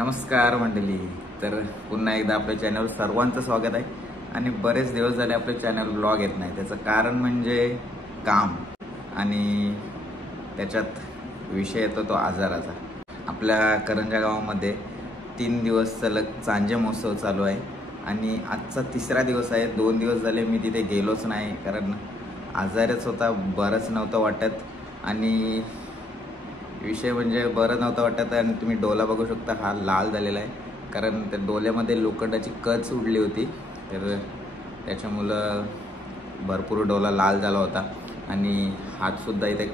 नमस्कार मंडळी. तर पुन्हा एकदा आपल्या चॅनलवर सर्वांचं स्वागत आहे. आणि बरेच दिवस झाले आपल्या चॅनल ब्लॉग येत नाही. त्याचं कारण म्हणजे काम आणि त्याच्यात विषय येतो तो आजाराचा. आपल्या करंजा गावामध्ये 3 दिवस सलग चांजे महोत्सव चालू आहे आणि आजचा 3रा दिवस आहे. 2 दिवस झाले मी तिथे गेलोच नाही कारण आजारच होता, बरंच नव्हतं वाटत. आणि विषय म्हणजे बरं नव्हतं वाटत. आणि तुम्ही डोला बघू शकता, हा लाल झालेला आहे कारण त्या डोल्यामध्ये लोखंडाची कच उडली होती. तर त्याच्यामुळं भरपूर डोला लाल झाला होता आणि हातसुद्धा इथे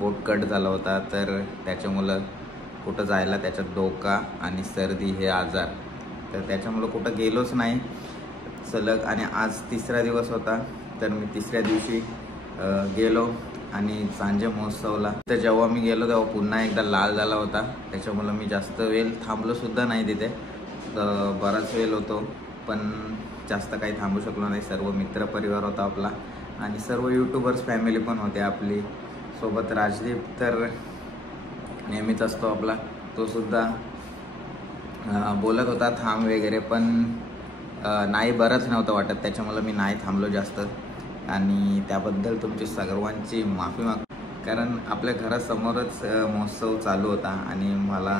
बोट कट झाला होता. तर त्याच्यामुळं कुठं जायला, त्याच्यात डोका आणि सर्दी हे आजार, तर त्याच्यामुळं कुठं गेलोच नाही सलग. आणि आज 3रा दिवस होता. तर मी 3ऱ्या दिवशी गेलो आणि चांजे महोत्सवला. तर जेव्हा मी गेलो तेव्हा पुन्हा एकदा लाल झाला होता. त्याच्यामुळं मी जास्त वेळ थांबलोसुद्धा नाही तिथे. तर बराच वेळ होतो पण जास्त काही थांबू शकलो नाही. सर्व मित्रपरिवार होता आपला आणि सर्व यूट्यूबर्स फॅमिली पण होते आपली सोबत. राजदीप तर नेहमीच असतो आपला, तो सुद्धा बोलत होता थांब वगैरे, पण नाही, बरंच नव्हतं वाटत. त्याच्यामुळं मी नाही थांबलो जास्त. आणि त्याबद्दल तुमची सर्वांची माफी माग, कारण आपल्या घरासमोरच महोत्सव चालू होता आणि मला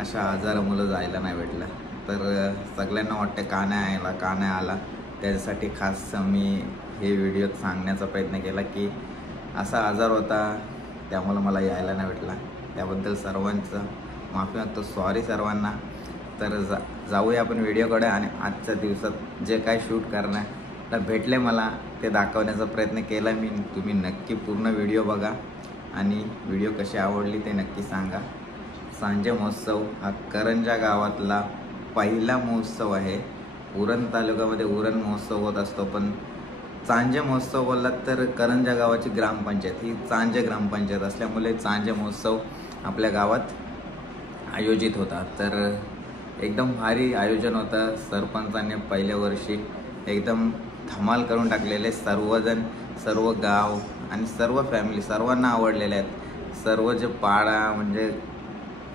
अशा आजारामुळं जायला नाही भेटलं. तर सगळ्यांना वाटतं का नाही आला. त्याच्यासाठी खास मी हे व्हिडिओत सांगण्याचा प्रयत्न केला की असा आजार होता, त्यामुळं मला यायला नाही भेटला. त्याबद्दल सर्वांचं माफी मागतो, सॉरी सर्वांना. तर जाऊया आपण व्हिडिओकडे. आणि आजच्या दिवसात जे काय शूट करणार तर भेटले मला ते दाखवण्याचा प्रयत्न केला मी. तुम्ही नक्की पूर्ण व्हिडिओ बघा आणि व्हिडिओ कशी आवडली ते नक्की सांगा. चांजे महोत्सव हा करंजा गावातला पहिला महोत्सव आहे. उरण तालुक्यामध्ये उरण महोत्सव होत असतो, पण चांजे महोत्सव बोललात तर करंजा गावाची ग्रामपंचायत ही चांजे ग्रामपंचायत असल्यामुळे चांजे महोत्सव आपल्या गावात आयोजित होता. तर एकदम भारी आयोजन होतं. सरपंचाने पहिल्या वर्षी एकदम धमाल करून टाकलेले. सर्वजण, सर्व गाव आणि सर्व फॅमिली सर्वांना आवडलेले आहेत. सर्व जे पाडा म्हणजे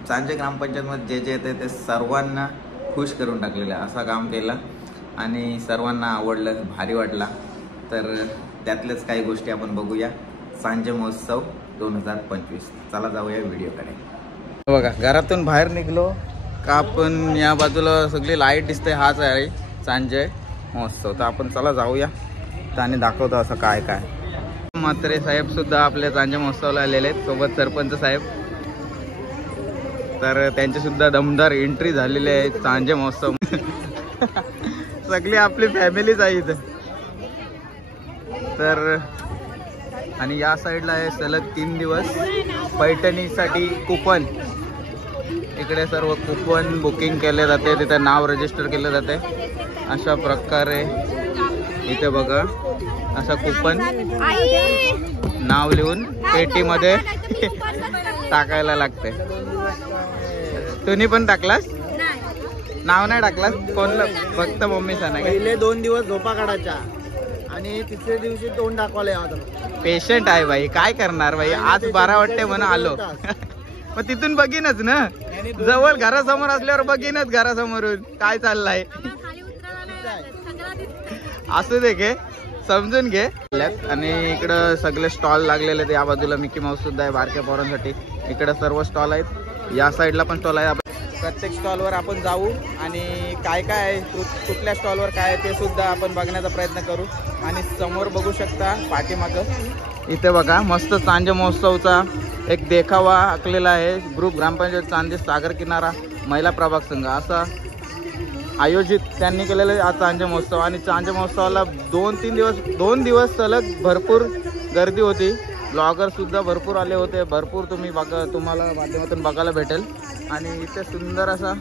चांजे ग्रामपंचायतमध्ये जे जे येते ते सर्वांना खुश करून टाकलेलं आहे. असं काम केलं आणि सर्वांना आवडलं, भारी वाटला. तर त्यातल्याच काही गोष्टी आपण बघूया. चांजे महोत्सव 2025. चला जाऊया व्हिडिओकडे. बघा, घरातून बाहेर निघलो का आपण या बाजूला सगळी लाईट दिसते, हाच आहे चांजे महोत्सव. तर आपण चला जाऊया आणि दाखवतो असं काय काय. म्हात्रे साहेब सुद्धा आपल्या चांजे महोत्सवला आलेले आहेत, सोबत सरपंच साहेब. तर त्यांची सुद्धा दमदार एंट्री झालेली आहे चांजे महोत्सव. सगळी आपली फॅमिलीच आहे इथं. तर आणि या साईडला आहे सलग 3 दिवस पैठणीसाठी कुपन. इकडे सर्व कुपन बुकिंग केले जाते, तिथे नाव रजिस्टर केले जाते. अशा प्रकारे इथे बघा, असा कुपन नाव लिहून पेटीमध्ये टाकायला लागते. तुम्ही पण टाकलास? नाव नाही टाकलास? कोणलं? फक्त मम्मीचा नाही. पहिले 2 दिवस झोपा काढायच्या आणि 3ऱ्या दिवशी तोंड दाखवायला यावं. पेशंट आहे भाई, काय करणार भाई. आज 12 वाटते म्हणून आलो. मग तिथून बघीनच ना, जवळ घरासमोर असल्यावर बघीनच घरासमोरून काय चाललंय. असू दे, घे समजून घे. आणि इकडं सगळे स्टॉल लागलेले आहेत. या बाजूला मिकी माऊस सुद्धा आहे बारक्या पोरांसाठी. इकडे सर्व स्टॉल आहेत, या साईडला पण स्टॉल आहे. प्रत्येक स्टॉलवर आपण जाऊ आणि काय काय आहे, कुठल्या स्टॉलवर काय आहे ते सुद्धा आपण बघण्याचा प्रयत्न करू. आणि समोर बघू शकता पाठीमागं इथे बघा, मस्त चांजे महोत्सवचा एक देखावा आखलेला आहे. ग्रुप ग्रामपंचायत चांजे सागर किनारा महिला प्रभाग संघ असा आयोजित त्यांनी केलेलं आहे आज चांजे महोत्सव. आणि चांजे महोत्सवाला 2 दिवस सलग भरपूर गर्दी होती. ब्लॉगर सुद्धा भरपूर आले होते. भरपूर तुम्हाला माध्यमातून बघायला भेटेल. आणि इथे सुंदर असा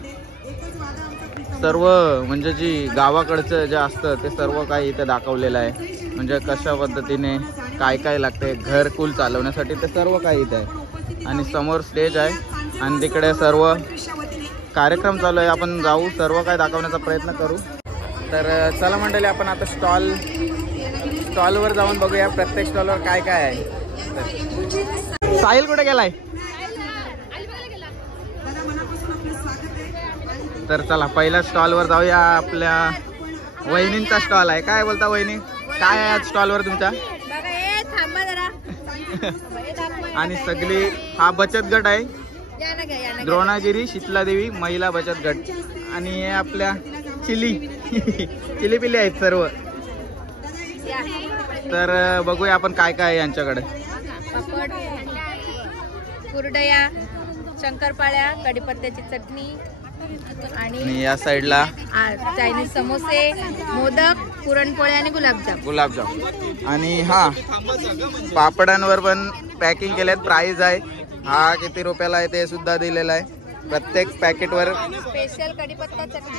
सर्व म्हणजे जी गावाकडचं जे असतं ते सर्व काही इथे दाखवलेलं आहे. म्हणजे कशा पद्धतीने काय काय लागते घरकुल चालवण्यासाठी, ते सर्व काही इथे आहे. आणि समोर स्टेज आहे आणि तिकडे सर्व कार्यक्रम चालू आहे. आपण जाऊ, सर्व काय दाखवण्याचा प्रयत्न करू. तर चला मंडळी, आपण आता स्टॉलवर जाऊन बघूया प्रत्येक स्टॉलवर काय काय आहे. साहिल कुठे गेलाय? तर चला पहिल्या स्टॉलवर जाऊया. आपल्या वहिनींचा स्टॉल आहे. काय बोलता वहिनी, काय आहे आज स्टॉलवर तुमच्या? आणि सगळी हा बचत गट आहे, द्रोणागिरी शीतलादेवी महिला बचत गट. आणि हे आपल्या चिली पिली आहेत सर्व. तर बघूया आपण काय काय आहे यांच्याकडे. पापड, कुरडया, शंकरपाळ्या, कढीपत्त्याची चटणी आणि या साईडला चायनीज समोसे, मोदक, पुरणपोळी आणि गुलाबजाम. आणि हा पापडांवर पण पॅकिंग केल्यात. प्राइस आहे हा किती रुपयाला आहे ते सुद्धा दिलेलं आहे. प्रत्येक पॅकेटवर स्पेशल कढीपत्ता चटणी.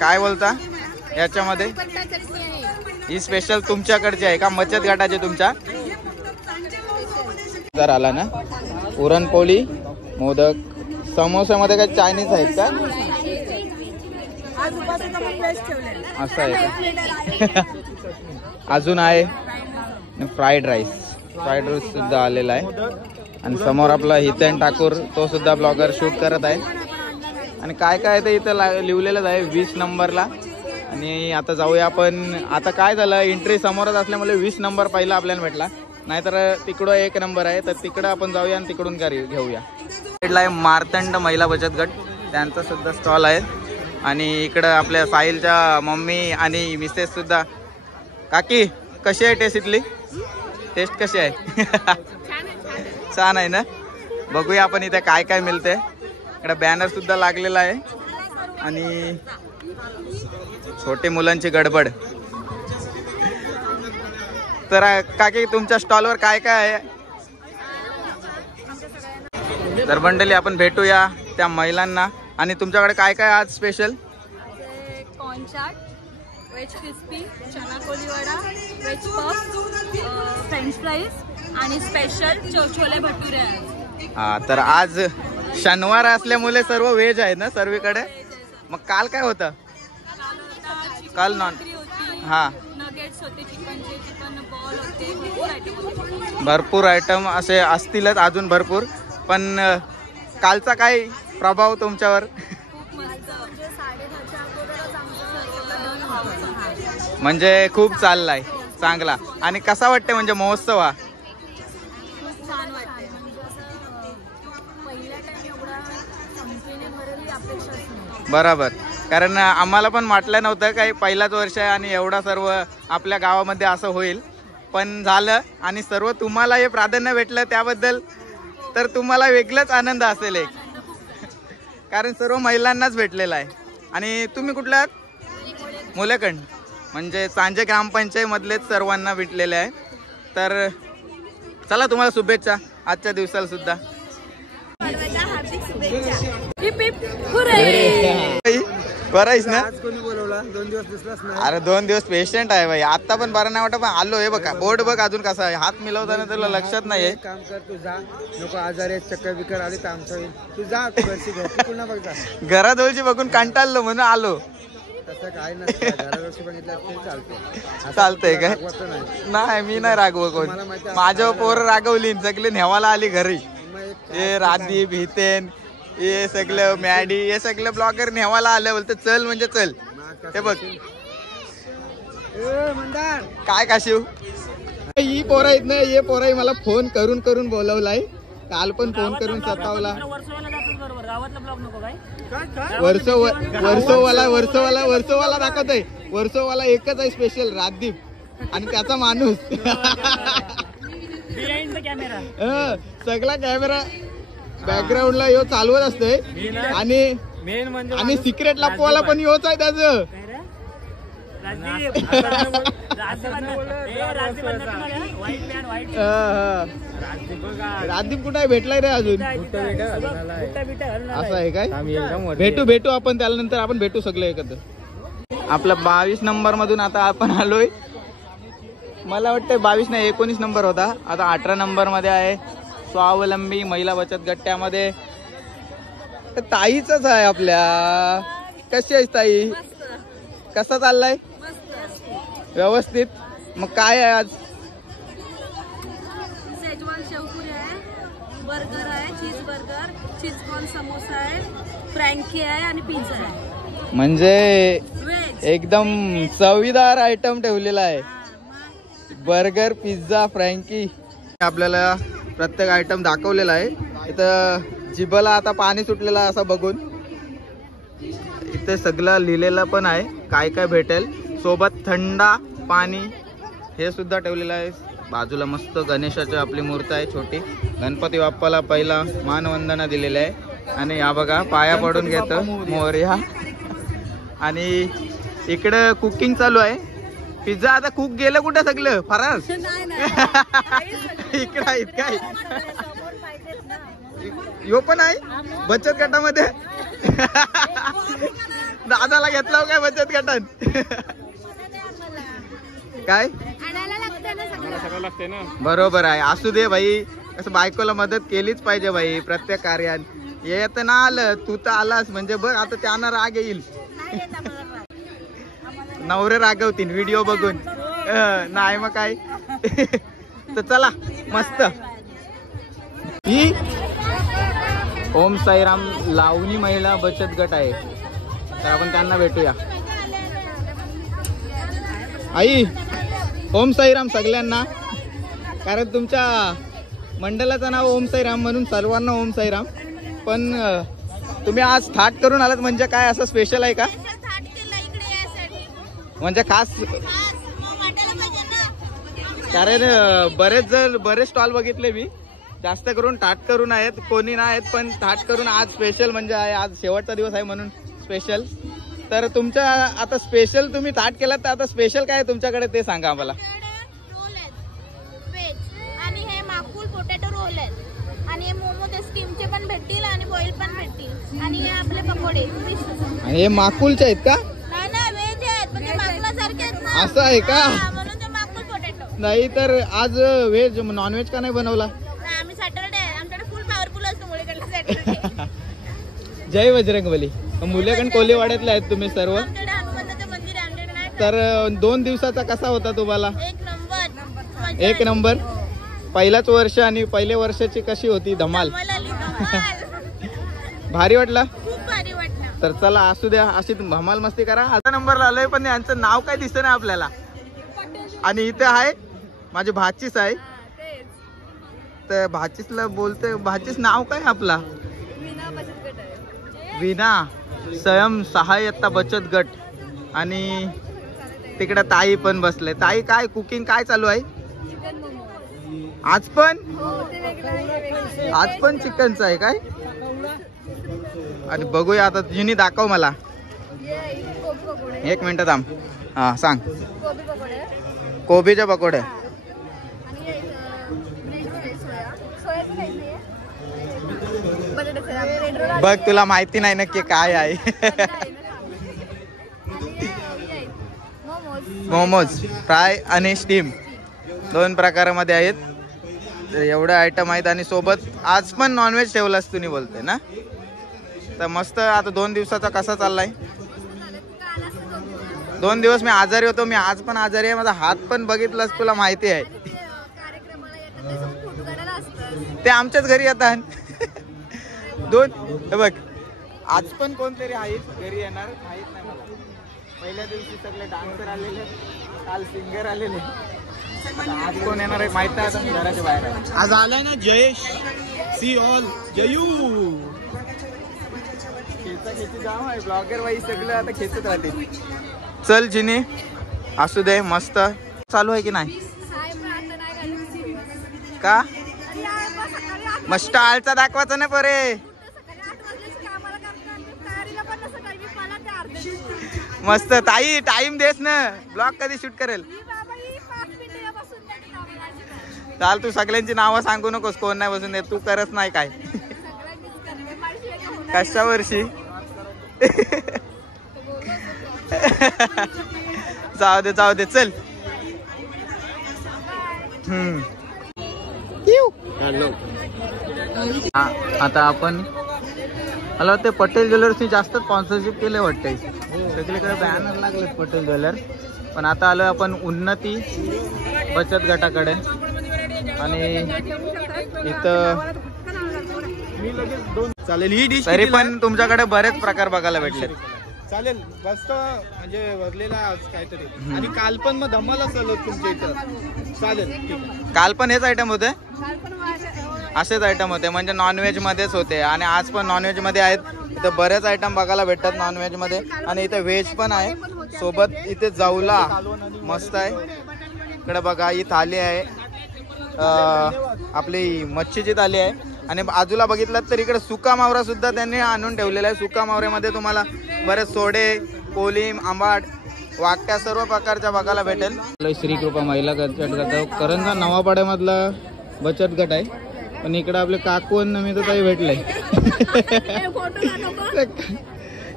काय बोलता याच्यामध्ये? ही स्पेशल तुमच्याकडची आहे का, बचत गटाची तुमच्या? तर आला ना पुरणपोळी, मोदक, समोसामध्ये काय चायनीज आहेत का? असं आहे का? अजून आहे फ्राईड राईस सुद्धा आलेला आहे. आणि समोर आपला हितेन ठाकूर, तो सुद्धा ब्लॉगर शूट करत आहे. आणि काय काय ते इथं लिहिलेलंच आहे 20 नंबरला. आणि आता जाऊया आपण. आता काय झालं, एंट्री समोरच असल्यामुळे 20 नंबर पहिला आपल्याला भेटला, नाहीतर तिकडं 1 नंबर आहे. तर तिकडं आपण जाऊया आणि तिकडून घेऊया. साईडला आहे मार्तंड महिला बचत गट, त्यांचा सुद्धा स्टॉल आहे. आणि इकडं आपल्या साहिलच्या मम्मी आणि मिसेस सुद्धा. काकी कशी आहे टेस्ट इथली? टेस्ट कशी आहे? छान आहे ना. बघूया आपण इथे काय काय मिळते. इकडे बॅनर सुद्धा लागलेला आहे. आणि छोटे मुलांची गडबड. तर काकी तुमच्या स्टॉलवर काय काय आहे? तर मंडळी आपण भेटूया त्या महिलांना. आणि तुमच्याकडे काय काय आज special? Corn chaat, veg crispy, chana koliwada, veg puff, French fries आणि स्पेशल छोले भटुरे आहेत. हा, तर आज शनिवार असल्यामुळे सर्व व्हेज आहे ना सर्वीकडे. मग काल काय होतं? काल नॉन. हा, नगेट्स होते, चिकन बॉल होते, भरपूर आयटम असे असतीलच अजून भरपूर. पण कालचा काय प्रभाव तुमच्यावर? म्हणजे खूप चाललाय चांगला. आणि कसा वाटते म्हणजे महोत्सव हा? छान वाटते. पहिल्या टाइम एवढा संख्येने भरेल अपेक्षा नाही. बरोबर, कारण आम्हाला पण वाटलं नव्हतं काही, पहिलाच वर्ष आहे आणि एवढा सर्व आपल्या गावामध्ये असं होईल. पण झालं. आणि सर्व तुम्हाला हे प्राधान्य भेटलं त्याबद्दल तर तुम्हाला वेगळाच आनंद असेल एक, कारण सर्व महिलांनाच भेटलेला आहे. आणि तुम्ही कुठल्या? मुलेखंड, म्हणजे सांजे ग्रामपंचायत मधलेच सर्वांना भेटलेले आहे. तर चला तुम्हाला शुभेच्छा आजच्या दिवसाला सुद्धा. बराईस ना? कोणी बोलवला? 2 दिवस दिसलाच नाही. अरे 2 दिवस पेशंट आहे भाई. आता पण बरं नाही वाटत, पण आलो. हे बघा बोर्ड बघ अजून कसा आहे. हात मिळवताना तुला लक्षात नाहीये. काम कर, तू जा. नको आजारी चक्कर बिकर आली तर आमचं होईल. तू जा, तू घरची घर पुन्हा बघ जा. घराजवळची बघून कंटाळलो म्हणून आलो. तसं काय नसतं, घराजवळची बघितलं तरी चालतंय. चालतंय काय? रागवत नाही. नाही, मी नाही रागव कोण. मला माहिती आहे. माझ्या पोर रागवली, सगळे नेवाला आली घरी. मग एक हे रादीप, हितेन, हे सगळं मॅडी, हे सगळं ब्लॉगर नेवाला आलं. बोलते चल म्हणजे चल. हे बघ मंदार काय काशिव, ही पोरं आहेत ना, हे पोरं मला फोन करून करून बोलवलाय. काल पण फोन करून सतावला. वर्सोवाला दाखवतोय. वर्सोवाला एकच आहे स्पेशल, राजदीप आणि त्याचा माणूस. सगळा कॅमेरा बॅकग्राऊंडला यो चालवत असतोय. आणि सिक्रेट लपवाला पण योच आहे त्याचं. राजदीप कुठे आहे? भेटलाय रे अजून? असं आहे काय? भेटू आपण त्याला नंतर. आपण भेटू सगळे एकत्र. आपला 22 नंबर मधून आता आपण आलोय. मला वाटतं 22 नाही 19 नंबर होता. आता 18 नंबर मध्ये आहे स्वावलंबी महिला बचत गट. त्यामध्ये ताईच आहे आपल्या. कशी आहेस ताई? कसा चाललाय? व्यवस्थित. मग काय आहे आज? शेजवान शेवपुरी आहे, बर्गर आहे, चीज बर्गर, चीज कॉर्न समोसा आहे, फ्रँकी आहे आणि पिझ्झा आहे. म्हणजे व्हेज. एकदम चवीदार आयटम ठेवलेला आहे. Burger, pizza, Frankie. आपल्याला प्रत्येक आयटम दाखवलेला आहे. इथं जिभेला आता पाणी सुटलेलं आहे असं बघून. इथे सगळं लिहिलेलं पण आहे काय काय भेटेल. सोबत थंडा पाणी हे सुद्धा ठेवलेलं आहे. बाजूला मस्त गणेशाची आपली मूर्ती आहे छोटी. गणपती बाप्पाला पहिला मानवंदना दिलेली आहे. आणि या बघा पाया पडून घेतो मोरया. आणि इकडं कुकिंग चालू आहे. पिझ्झा आता कुक गेलं कुठं सगळं फरार. इकडं आहेत काय यो पण आहे बचत गटामध्ये. दादाला घेतला काय बचत गटात. काय बरोबर आहे. असू दे भाई, असं बायकोला मदत केलीच पाहिजे भाई प्रत्येक कार्यात. येत ना आलं तू तर आलास म्हणजे बघ आता त्यांना राग येईल. नवरे रागवतील व्हिडिओ बघून. नाही मग काय. तर चला मस्त. ही ओम साईराम लावणी महिला बचत गट आहे, तर आपण त्यांना भेटूया. आई ओम साईराम सगळ्यांना. कारण तुमच्या मंडळाचं नाव ओम साईराम म्हणून सर्वांना ओम साईराम. पण तुम्ही आज थाट करून आलात म्हणजे काय असं स्पेशल आहे का? म्हणजे खास कारण बरेच स्टॉल बघितले मी, जास्त करून थाट करून आहेत, कोणी नाही आहेत. पण थाट करून आज स्पेशल म्हणजे आहे. आज शेवटचा दिवस आहे म्हणून स्पेशल. तर तुमच्या आता स्पेशल तुम्ही थाट केलात तर आता स्पेशल काय आहे तुमच्याकडे ते सांगा आम्हाला. रोल आहेत व्हेज आणि हे माकुल पोटॅटो रोल आहेत आणि हे मोमो ते स्टीमचे पण भेटतील आणि बॉईल पण भेटतील आणि हे आपले पकोडे. आणि हे माकुलचे आहेत का? नाही ना व्हेज आहेत पण ते माकुलासारखे आहेत ना. असं आहे का? म्हणून ते माकुल पोटॅटो. नाही तर आज व्हेज नॉनव्हेज का नाही बनवला? आम्ही सॅटरडे आहे, आमच्याकडे फुल पॉवरफुल असतो मुलीकडे सॅटरडे. जय बजरंगबली. मुलेकडे कोलीवाड्यातले आहेत तुम्ही सर्व. आमच्याकडे हनुमानाचं मंदिर आहे, आमच्याकडे नाही. तर 2 दिवसाचा कसा होता तुम्हाला? एक नंबर. एक नंबर. पहिलाच वर्ष आणि पहिल्या वर्षाची कशी होती धमाल? भारी वाटला? खूप भारी वाटलं. तर चला असू द्या, अशी धमाल मस्ती करा. आता नंबरला आलोय पण यांचं नाव काय दिसत नाही आपल्याला. आणि इथे आहे माझी भाचीस आहे. तर भाचीसला बोलते. भाचीस नाव काय आपला? विना स्वयंसहाय्यता बचत गट. आणि तिकडे ताई पण बसले. ताई काय कुकिंग काय चालू आहे आज पण? आज पण चिकनचं आहे काय? आणि बघूया आता जिनी दाखव मला. एक मिनिट थांब. हा सांग. कोबीचे पकोडे. बघ तुला माहिती नाही नक्की काय आहे. मोमोज फ्राय आणि स्टीम 2 प्रकारामध्ये आहेत. एवढे आयटम आहेत आणि सोबत आज पण नॉनव्हेज ठेवलास तुम्ही बोलते ना. तर मस्त. आता 2 दिवसाचा कसा चाललाय? 2 दिवस मी आजारी होतो. मी आज पण आजारी आहे. माझा हात पण बघितलास तुला माहिती आहे. ते आमच्याच घरी येतात. 2 बघ आज पण कोणतरी आहे घरी येणार माहित नाही मला. पहिल्या दिवशी सगळे डान्सर आलेले, काल सिंगर आलेले. आज कोण येणार आहे माहित नाही. आता घराच्या बाहेर आहे. आज आलाय ना जयेश. See all Jayu. खेची जाम आहे. ब्लॉगर बाई सगळं आता खेचत राहते. चल जिने असू दे. मस्त चालू आहे की नाही का? मस्त आळचा दाखवायचा ना परे. मस्त. ताई टाइम देस ना. ब्लॉग कधी शूट करेल? चाल तू सगळ्यांची नावं सांगू नकोस. कोण नाही बसून देत. तू करत नाही काय कशा वर्षी. जाऊ दे चल. आता आपण मला वाटतं पटेल ज्वेलर्सनी जास्त स्पॉन्सरशिप केले वाटते. सगळीकडे बॅनर लागलेत पटेल ज्वेलर्स. पण आता आलो आपण उन्नती बचत गटाकडे. आणि इथं मी लगेच 2 चालेल. ही डिश तरी पण तुमच्याकडे बरेच प्रकार बघायला भेटले. चालेल. मस्त म्हणजे भरलेला आज काहीतरी. आणि काल पण मग धमाल असेल तुमच्या इथं. चालेल ठीक आहे. काल पण हेच आयटम होते, असेच आयटम होते म्हणजे नॉनव्हेज मध्येच होते आणि आज पण नॉनव्हेज मध्ये आहेत. इथे बरेच आयटम बघायला भेटतात नॉनव्हेज मध्ये आणि इथे व्हेज पण आहे सोबत. इथे जाऊला मस्त आहे. इकडे बघा ही थाली आहे, आपली मच्छीची थाली आहे. आणि बाजूला बघितलं तर इकडे सुका मावरा सुद्धा त्यांनी आणून ठेवलेला आहे. सुका मावऱ्यामध्ये तुम्हाला बरेच सोडे, कोलिम, आंबाट, वाकट्या सर्व प्रकारच्या बघायला भेटेल. श्री कृपा महिला बचत गट करंजा नवापाड्यामधला बचत गट आहे. पण इकडे आपले काकून मी तर काही भेटलंय.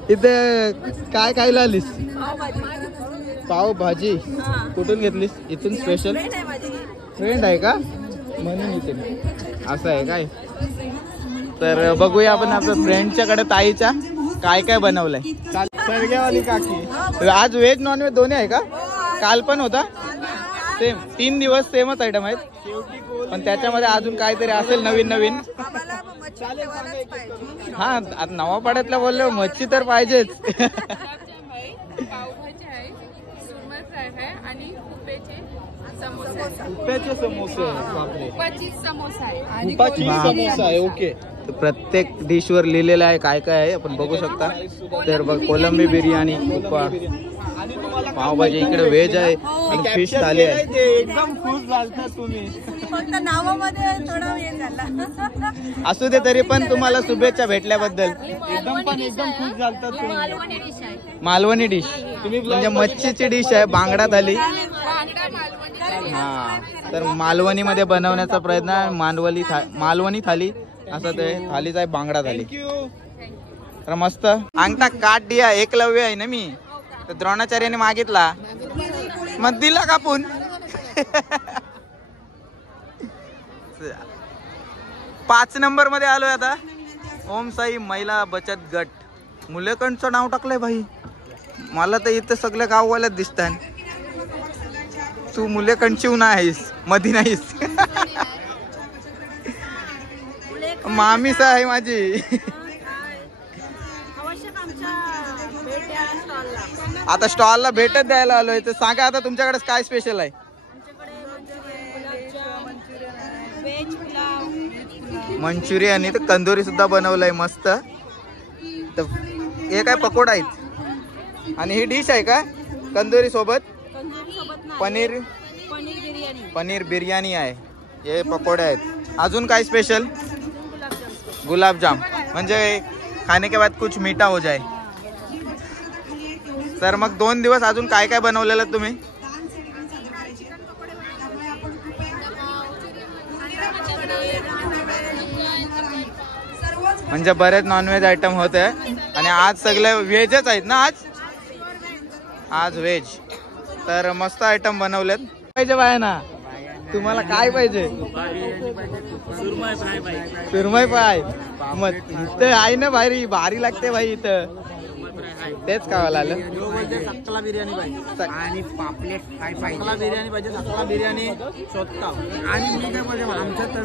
इथे काय खायला आलीस? पाव भाजी. कुठून घेतलीस? इथून स्पेशल फ्रेंड आहे का म्हणून इथे असं आहे काय? तर बघूया आपण आपल्या फ्रेंडच्याकडे ताईच्या काय काय बनवलंय. सरगेवाली काकी. आज व्हेज नॉन व्हेज दोन्ही आहे का? काल पण होता सेम. 3 दिवस सेमच आयटम आहेत. पण त्याच्यामध्ये अजून काहीतरी असेल नवीन नवीन. हा आता नवापाड्यातल्या बोलले मच्छी तर पाहिजेच. पावभाजी आहे, सुरमई फ्राय आहे आणि उप्याचे समोसे. बापरे. समोसा आहे. उपाची समोसा आहे. ओके. प्रत्येक डिश वर लिहिलेलं आहे काय काय आहे आपण बघू शकता. तर बघ कोलंबी बिर्याणी, उपा, पावभाजी, इकडे व्हेज आहे आणि फिश थाली आहे. एकदम खुश झालता तुम्ही. फक्त नावामध्ये थोडा वेळ झाला. असू दे तरी पण तुम्हाला शुभेच्छा भेटल्याबद्दल. एकदम खुश झालता तुम्ही. मालवणी डिश म्हणजे मच्छीची डिश आहे, बांगडा थाली. हा तर मालवणी मध्ये बनवण्याचा प्रयत्न आहे. मालवणी थाली असं ते थालीचा आहे, बांगडा थाली. तर मस्त अंगठा काट दिया. एकलव्य आहे ना मी, तर द्रोणाचार्याने मागितला मग दिला कापून. 5 नंबर मध्ये आलोय आता. ओम साई महिला बचत गट. मुलेकंडचं नाव टाकलंय भाई. मला तर इथे सगळे गाववाल्याच दिसतात. तू मुलेकंडची नाहीस, मधी नाहीस. मामीच आहे माझी. आता स्टॉलला भेटत द्यायला आलोय. तर सांगा आता तुमच्याकडे काय स्पेशल आहे? मंचुरियन. इथं कंदोरी सुद्धा बनवलंय मस्त. तर हे काय पकोडा आहेत आणि ही डिश आहे का कंदोरी सोबत? पनीर बिर्याणी आहे. हे पकोडे आहेत. अजून काय स्पेशल? गुलाबजाम. म्हणजे खाने के बाद कुछ मीठा हो जाए. तर मग 2 दिवस अजून काय काय बनवलेलं तुम्ही? म्हणजे बरेच नॉनव्हेज आयटम होते आणि आज सगळे व्हेजच आहेत ना. आज व्हेज. तर मस्त आयटम बनवलेत. पाहिजे बाय ना तुम्हाला काय पाहिजे? सुरमई फ्राय. मग इथं आहे ना भारी भारी लागते भाई. इथं तेच खावायला आलं. सक्कला बिर्याणी पाहिजे आणि पापलेट फ्राय पाहिजे. सक्कला बिर्याणी पाहिजे. सक्कला बिर्याणी शोधता. आणि मी काय पाहिजे आमच्या तर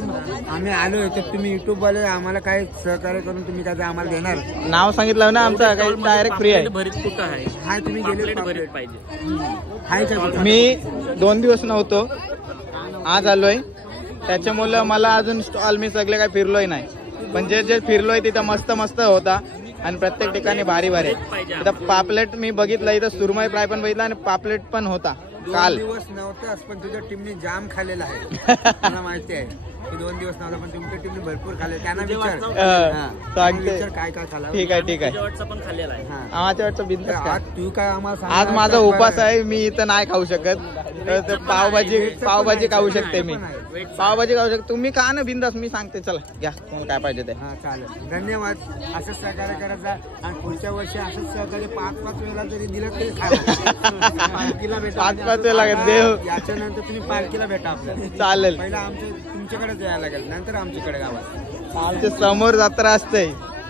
आम्ही आलोय तर तुम्ही युट्यूब वाले आम्हाला काय सहकार्य करून तुम्ही काय आम्हाला देणार? नाव सांगितलं ना आमचं काही डायरेक्ट फ्री आहे. भरीत कुठं आहे? हाय तुम्ही गेले भरीत पाहिजे. हाय का? मी 2 दिवस नव्हतो, आज आलोय. त्याच्यामुळे मला अजून स्टॉल मी सगळे काय फिरलोय नाही. पण जे फिरलोय तिथं मस्त मस्त होता आणि प्रत्येक ठिकाणी भारी भारी. इथं पापलेट मी बघितलं, इथं सुरमई फ्राय पण बघितला आणि पापलेट पण होता. काल 2 दिवस नव्हताच पण तुझ्या टीमने जाम खाल्लेला आहे. मला माहिती आहे की 2 दिवस नव्हता पण तुमच्या टीमने भरपूर खाल्ले. त्यांना विचार सांगते. काय काय खाल्लं. ठीक आहे ठीक आहे. माझ्या वाटचं बिंदास आज खा. तू काय आम्हाला आज माझा उपास आहे. मी इथं नाही खाऊ शकत. तर पावभाजी खाऊ शकते मी. पावभाजी खाऊ शकते. तुम्ही खा ना बिंदास. मी सांगते चला घ्या तुम्हाला काय पाहिजे ते. हा चालेल. धन्यवाद. असंच सहकार्य करायचा आणि पुढच्या वर्षी असंच सहकार्य 5-5 वेळा जरी दिलं तरी पालखीला भेटा. 5-5 वेळा देव. याच्यानंतर तुम्ही पालखीला भेटा आपल्याला. चालेल. पहिला आमच्या तुमच्याकडे जायला लागेल नंतर आमच्याकडे गावात. आमच्या समोर जत्रा असते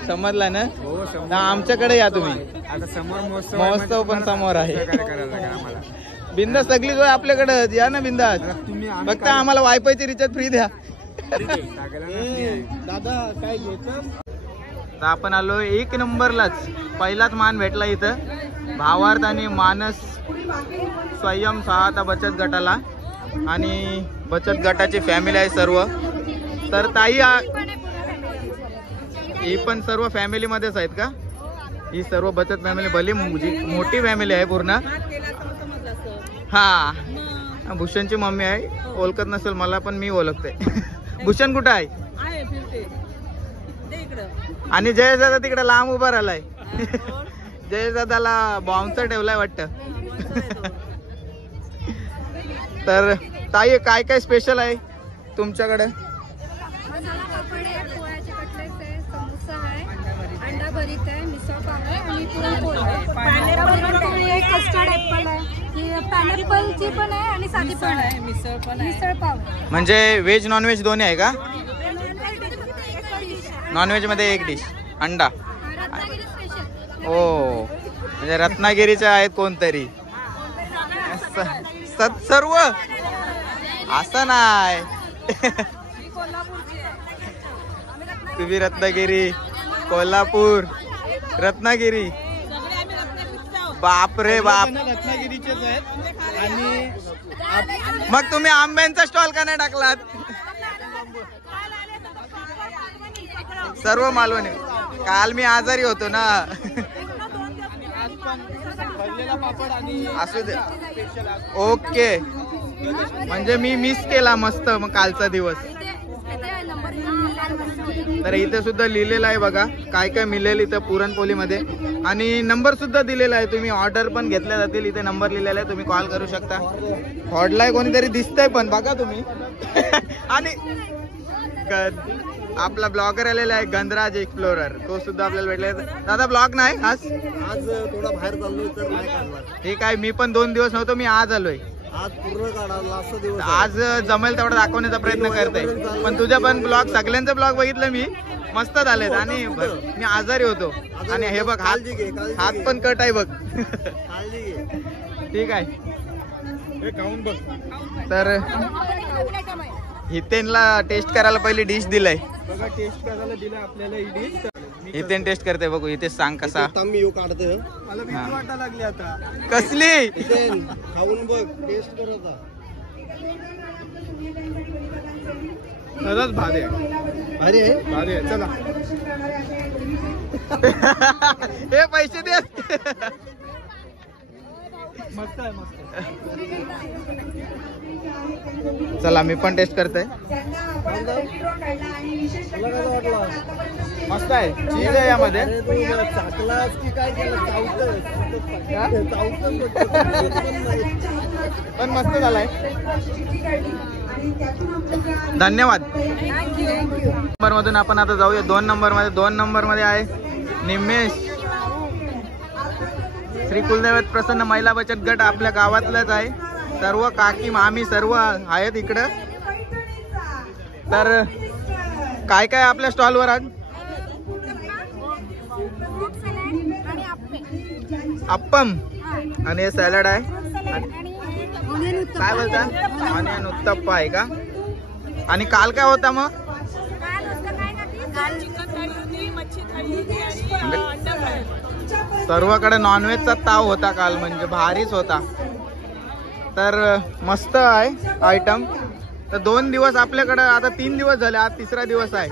समजला ना. हो आमच्याकडे या तुम्ही. आता समोर महोत्सव पण समोर आहे. करायला लागेल आम्हाला. बिंदास सगळी सोय आपल्याकडे या ना बिंदास. तुम्ही फक्त आम्हाला वायफायची रिचार्ज फ्री द्या. दादा काय घ्यायचं? तर आपण आलो 1 नंबरलाच, पहिलाच मान भेटला इथं भावार्थ आणि मानस स्वयं सहायता बचत गटाला. आणि बचत गटाची फॅमिली आहे सर्व. तर ताई ही पण सर्व फॅमिलीमध्येच आहेत का? ही सर्व बचत फॅमिली भली मोठी फॅमिली आहे पूर्ण. हा, भूषणची मम्मी आहे. ओळखत नसेल मला, पण मी ओळखते. भूषण कुठं आहे? आणि जय दादा तिकडे लांब उभा राहिलाय. जय दादाला बाउन्सर ठेवलाय वाटतं. तर ताई काय काय स्पेशल आहे तुमच्याकडे? मसाला पापड आहे, पोळ्याचे कटलेट्स आहे, समोसा आहे, अंडा भरीत आहे, मिसळ पाव आहे आणि पुरणपोळी आहे. कस्टर्ड ऍपल आहे, पायनॅपलची पण आहे आणि साधी पण आहे, मिसळ पाव. म्हणजे व्हेज नॉन व्हेज दोन्ही आहे का? नॉन व्हेज मध्ये एक डिश अंडा. ओ, म्हणजे रत्नागिरीचे आहेत कोणतरी. सर्व असं नाही. तुम्ही रत्नागिरी, कोल्हापूर, रत्नागिरी. बाप रे बाप. रत्नागिरीचेच आहेत. आणि मग तुम्ही आंब्यांचा स्टॉल का नाही टाकलात? सर्व मालवणी. काल मी आजारी होतो ना. असू दे. ओके, म्हणजे मी मिस केला मस्त मग कालचा दिवस. तर इथे सुद्धा लिहिलेलं आहे बघा काय काय मिळेल इथं पुरणपोळीमध्ये. आणि नंबर सुद्धा दिलेला आहे. तुम्ही ऑर्डर पण घेतल्या जातील. इथे नंबर लिहिलेला आहे, तुम्ही कॉल करू शकता. हॉटलाय कोणीतरी दिसतंय पण बघा तुम्ही. आणि आपला ब्लॉगर आलेला आहे गंधराज एक्सप्लोरर, तो सुद्धा आपल्याला भेटला. दादा ब्लॉग नाही आज थोडा बाहेर चाललोय तर नाही काढणार. ठीक आहे. मी पण 2 दिवस नव्हतो, मी आज आलोय. आज पूर्ण काढायला असं दिवस. आज जमेल तेवढा दाखवण्याचा प्रयत्न करतोय. पण तुझ्या पण ब्लॉग, सगळ्यांचे ब्लॉग बघितलं मी, मस्त झालेत. आणि मी आजारी होतो. आणि हे बघ हात पण कट आहे बघ. ठीक आहे. खाऊन बघ. तर हितेनला टेस्ट करायला पहिली डिश दिलाय बघा. टेस्ट करायला दिलं आपल्याला ही डिश. हितेन टेस्ट करते बघू. इथे सांग कसा. मी येऊ काढतोय. मला भीती वाटायला लागली आता. कसली? खाऊन बघ, टेस्ट कर आता. भारी आहे, भारी आहे, भारी आहे. चला. हे पैसे दे. मस्त आहे, मस्त. चला मी पण टेस्ट करतोय. मस्त आहे. चीज आहे यामध्ये. पण मस्त झालाय. धन्यवाद. नंबर मधून आपण आता जाऊया 2 नंबर मध्ये. 2 नंबर मध्ये आहे निमेश. श्री कुलदैवत प्रसन्न महिला बचत गट आपल्या गावातलंच आहे. सर्व काकी मामी सर्व आहेत इकडं. तर काय काय आपल्या स्टॉलवर आज? अप्पम आणि सॅलड आहे. काय बोलता? ऑनियन उत्तप्पा आहे का? आणि काल काय होता मग? सर्वकडे नॉनव्हेजचा ताव होता काल, म्हणजे भारीच होता. तर मस्त आहे आयटम. तर 2 दिवस आपल्याकडे, आता 3 दिवस झाले, आज 3रा दिवस आहे.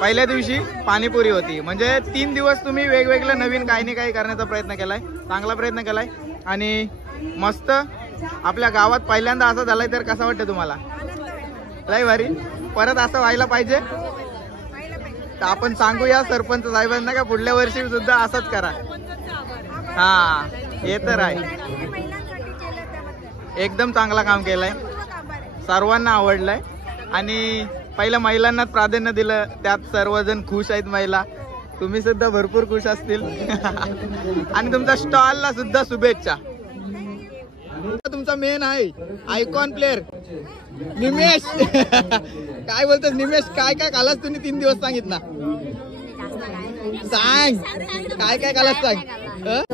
पहिल्या दिवशी पाणीपुरी होती. म्हणजे 3 दिवस तुम्ही वेगवेगळं नवीन काही ना काही करण्याचा प्रयत्न केलाय. चांगला प्रयत्न केलाय. आणि मस्त आपल्या गावात पहिल्यांदा असं झालंय. तर कसं वाटतं तुम्हाला? लय भारी. परत असं व्हायला पाहिजे. तर आपण सांगूया सरपंच साहेबांना का पुढल्या वर्षी सुद्धा असंच करा. हा, हे तर आहे. एकदम चांगला काम केलंय. सर्वांना आवडलंय. आणि पहिल्या महिलांनाच प्राधान्य दिलं. त्यात सर्वजण खुश आहेत महिला. तुम्ही सुद्धा भरपूर खुश असतील. आणि तुमच्या स्टॉलला सुद्धा शुभेच्छा. तुमचा मेन आहे आयकॉन प्लेअर निमेश. काय बोलतोस निमेश? काय काय खालास तुम्ही 3 दिवस सांगितलं? सांग काय काय खालास सांग.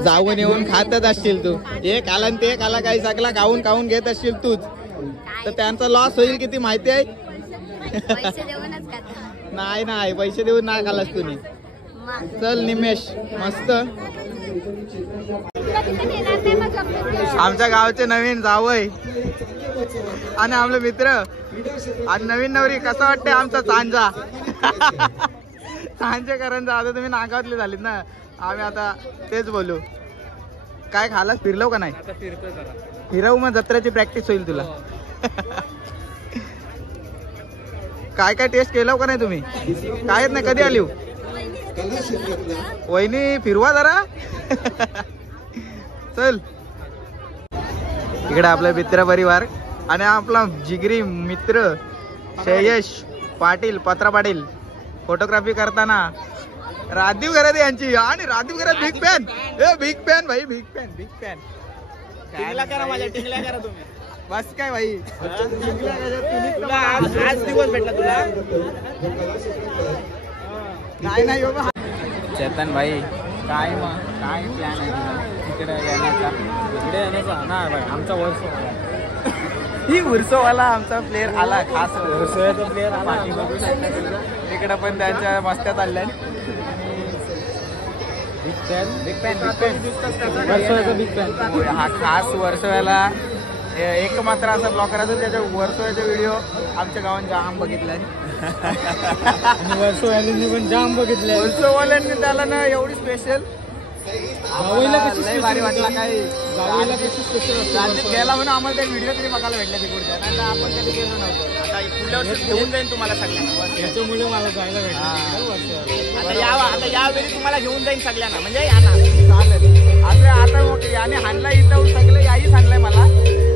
जाऊन येऊन खातच असशील तू. हे खाला ते खाला काही सगळा खाऊन घेत असशील तूच. तर त्यांचा लॉस होईल किती माहिती आहे? पैसे देऊनच खाता. नाही नाही पैसे देऊन नाही खालास तुम्ही. चल निमेश मस्त. आमच्या गावचे नवीन जावई आणि आपले मित्र आणि नवीन नवरी. कसं वाटतंय आमचा सांजा? सांजेकरांचा आता तुम्ही नागावातले झालीत ना. आम्ही आता तेच बोलू. काय खालास? फिरलो का नाही? फिरवू मग जत्रेची प्रॅक्टिस होईल तुला. काय काय टेस्ट केलं का नाही तुम्ही? कायच नाही. कधी आली वहिनी? फिरवा जरा. चल. इकडे आपला मित्र परिवार आणि आपला जिगरी मित्र श्रेयश पाटील, पत्रा पाटील. फोटोग्राफी करताना राजीव घरात यांची. आणि राजीव घरात बिग फॅन. बिग फॅन भाई, बिग फॅन, बिग फॅन. टिंगला करा माझ्या, टिंगल्या करा तुम्ही. बस काय भाई, आज दिवस भेटला तुला. काय नाही बाबा. चेतन भाई काय मग काय प्लॅन आहे तुला इकडे येण्याचा? इकडे येण्याचा नाही भाई, आमचा वर्ष ही वर्षवाला आमचा प्लेअर आला. खास वर्षाचा प्लेअर आला. इकडे पण त्यांच्या मस्त्या चालल्या. बिग फॅन हा खास वर्षाला एक मात्र असा ब्लॉगर असेल त्याच्या वर्षाचे व्हिडिओ आमच्या गावात जाम बघितलाय. वर्षवाल्यांनी पण जाम बघितलंय. वर्षवाल्यांनी त्याला ना एवढी स्पेशल भारी वाटला. काय गेला म्हणून आम्हाला त्या व्हिडिओ तरी बघायला भेटल्या तिकडच्या. नाही आपण कधी गेलो नव्हतो. आता पुढल्या वर्षी घेऊन जाईन तुम्हाला सगळ्यांना. त्याच्यामुळे मला जायला भेटलं. आता यावेळी तुम्हाला घेऊन जाईन सगळ्यांना. म्हणजे या ना चालेल. आता मग याने हाणला इथं सगळे याहीच हाणलंय मला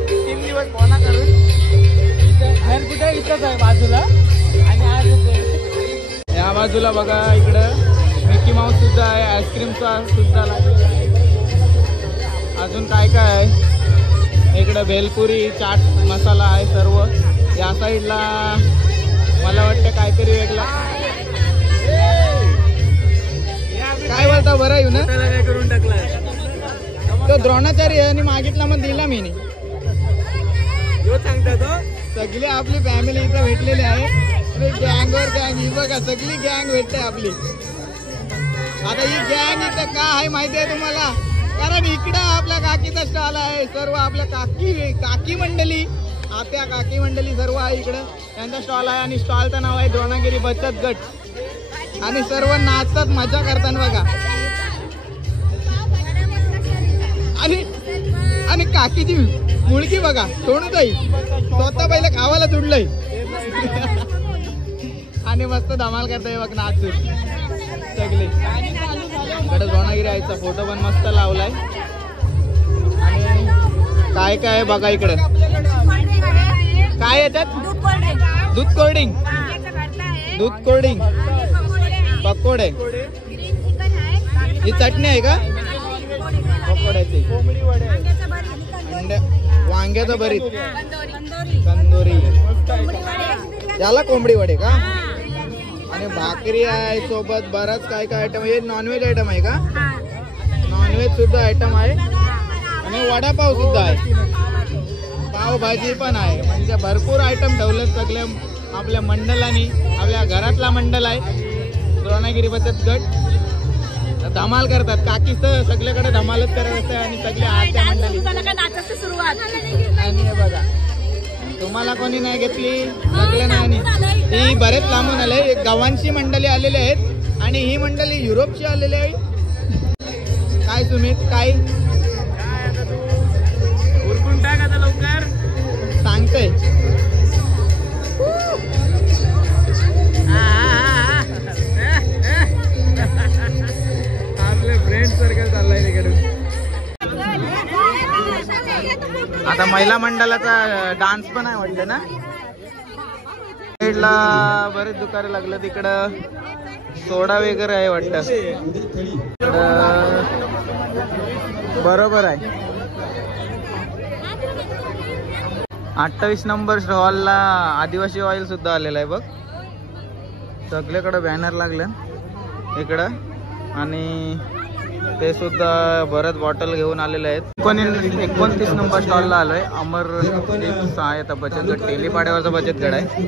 3 दिवस फोना करून. घर कुठे इथंच आहे बाजूला. आणि आज या बाजूला बघा इकडं मिकी माऊस सुद्धा आहे. आईस्क्रीमचा सुद्धा अजून काय काय आहे इकडं. भेलपुरी, चाट मसाला आहे सर्व. या साईडला मला वाटतं काहीतरी वेगळा. काय बोलता? बरं येऊ ना. काय करून टाकला तो द्रोणाचार्य यांनी मागितला मग दिला मी. सांगता तो सगळी आपली फॅमिली इथं भेटलेली आहे. गँगवर गँग ही बघा सगळी गँग भेटते आपली. आता ही गँग इथं का आहे माहिती आहे तुम्हाला? कारण इकडं आपल्या काकीचा स्टॉल आहे. सर्व आपल्या काकी मंडळी, आत्या काकी मंडळी सर्व आहे इकडं. त्यांचा स्टॉल आहे आणि स्टॉलचं नाव आहे द्रोणागिरी बचत गट. आणि सर्व नाचतात, मजा करतात बघा. आणि काकीची मुलगी बघा सोनूताई स्वतः पहिले खावायला जुडलंय. आणि मस्त धमाल करताय बघ नाचून सगळे. इकडे द्रोणागिरी आईचा फोटो पण मस्त लावलाय. आणि काय काय बघा इकडे काय येतात. दूध कोल्ड्रिंक, दूध कोल्ड्रिंक, पकोडे. ही चटणी आहे का पकोड्याची? वांग्याचं भरीत, कंदोरी, याला कोंबडी वडे का? आणि भाकरी आहे सोबत. बराच काय काय आयटम. हे नॉनव्हेज आयटम आहे का? नॉनव्हेज सुद्धा आयटम आहे. आणि वडापाव सुद्धा आहे. पावभाजी पण आहे. म्हणजे भरपूर आयटम ठेवलेत सगळे आपल्या मंडळाने. आपल्या घरातला मंडळ आहे द्रोणागिरी बचत गट. धमाल करतात. काकी तर सगळीकडे धमालच करत असते. आणि सगळे आत्या मंडळी. आणि हे बघा तुम्हाला कोणी नाही घेतली सगळे नाही. ही बरेच लांबून आले. एक गावांची मंडळी आलेली आहेत आणि ही मंडळी युरोपची आलेली आहे. काय सुमित काय उरकून टाक आता लवकर सांगते. आपले फ्रेंड सर्कल चाललाय तिकडून. आता महिला मंडळाचा डान्स पण आहे वाटतं ना. साईडला बरेच दुकाने लागलं. तिकडं सोडा वगैरे आहे वाटतं. बरोबर आहे. 28 नंबर स्टॉलला आदिवासी ऑइल सुद्धा आलेला आहे बघ. सगळीकडे बॅनर लागलं इकडं. आणि ते सुद्धा बरंच बॉटल घेऊन आलेले आहेत. 29 नंबर स्टॉलला आलोय. अमरदीप सहायता बचत गट टेलीपाड्यावरचा बचत गट आहे.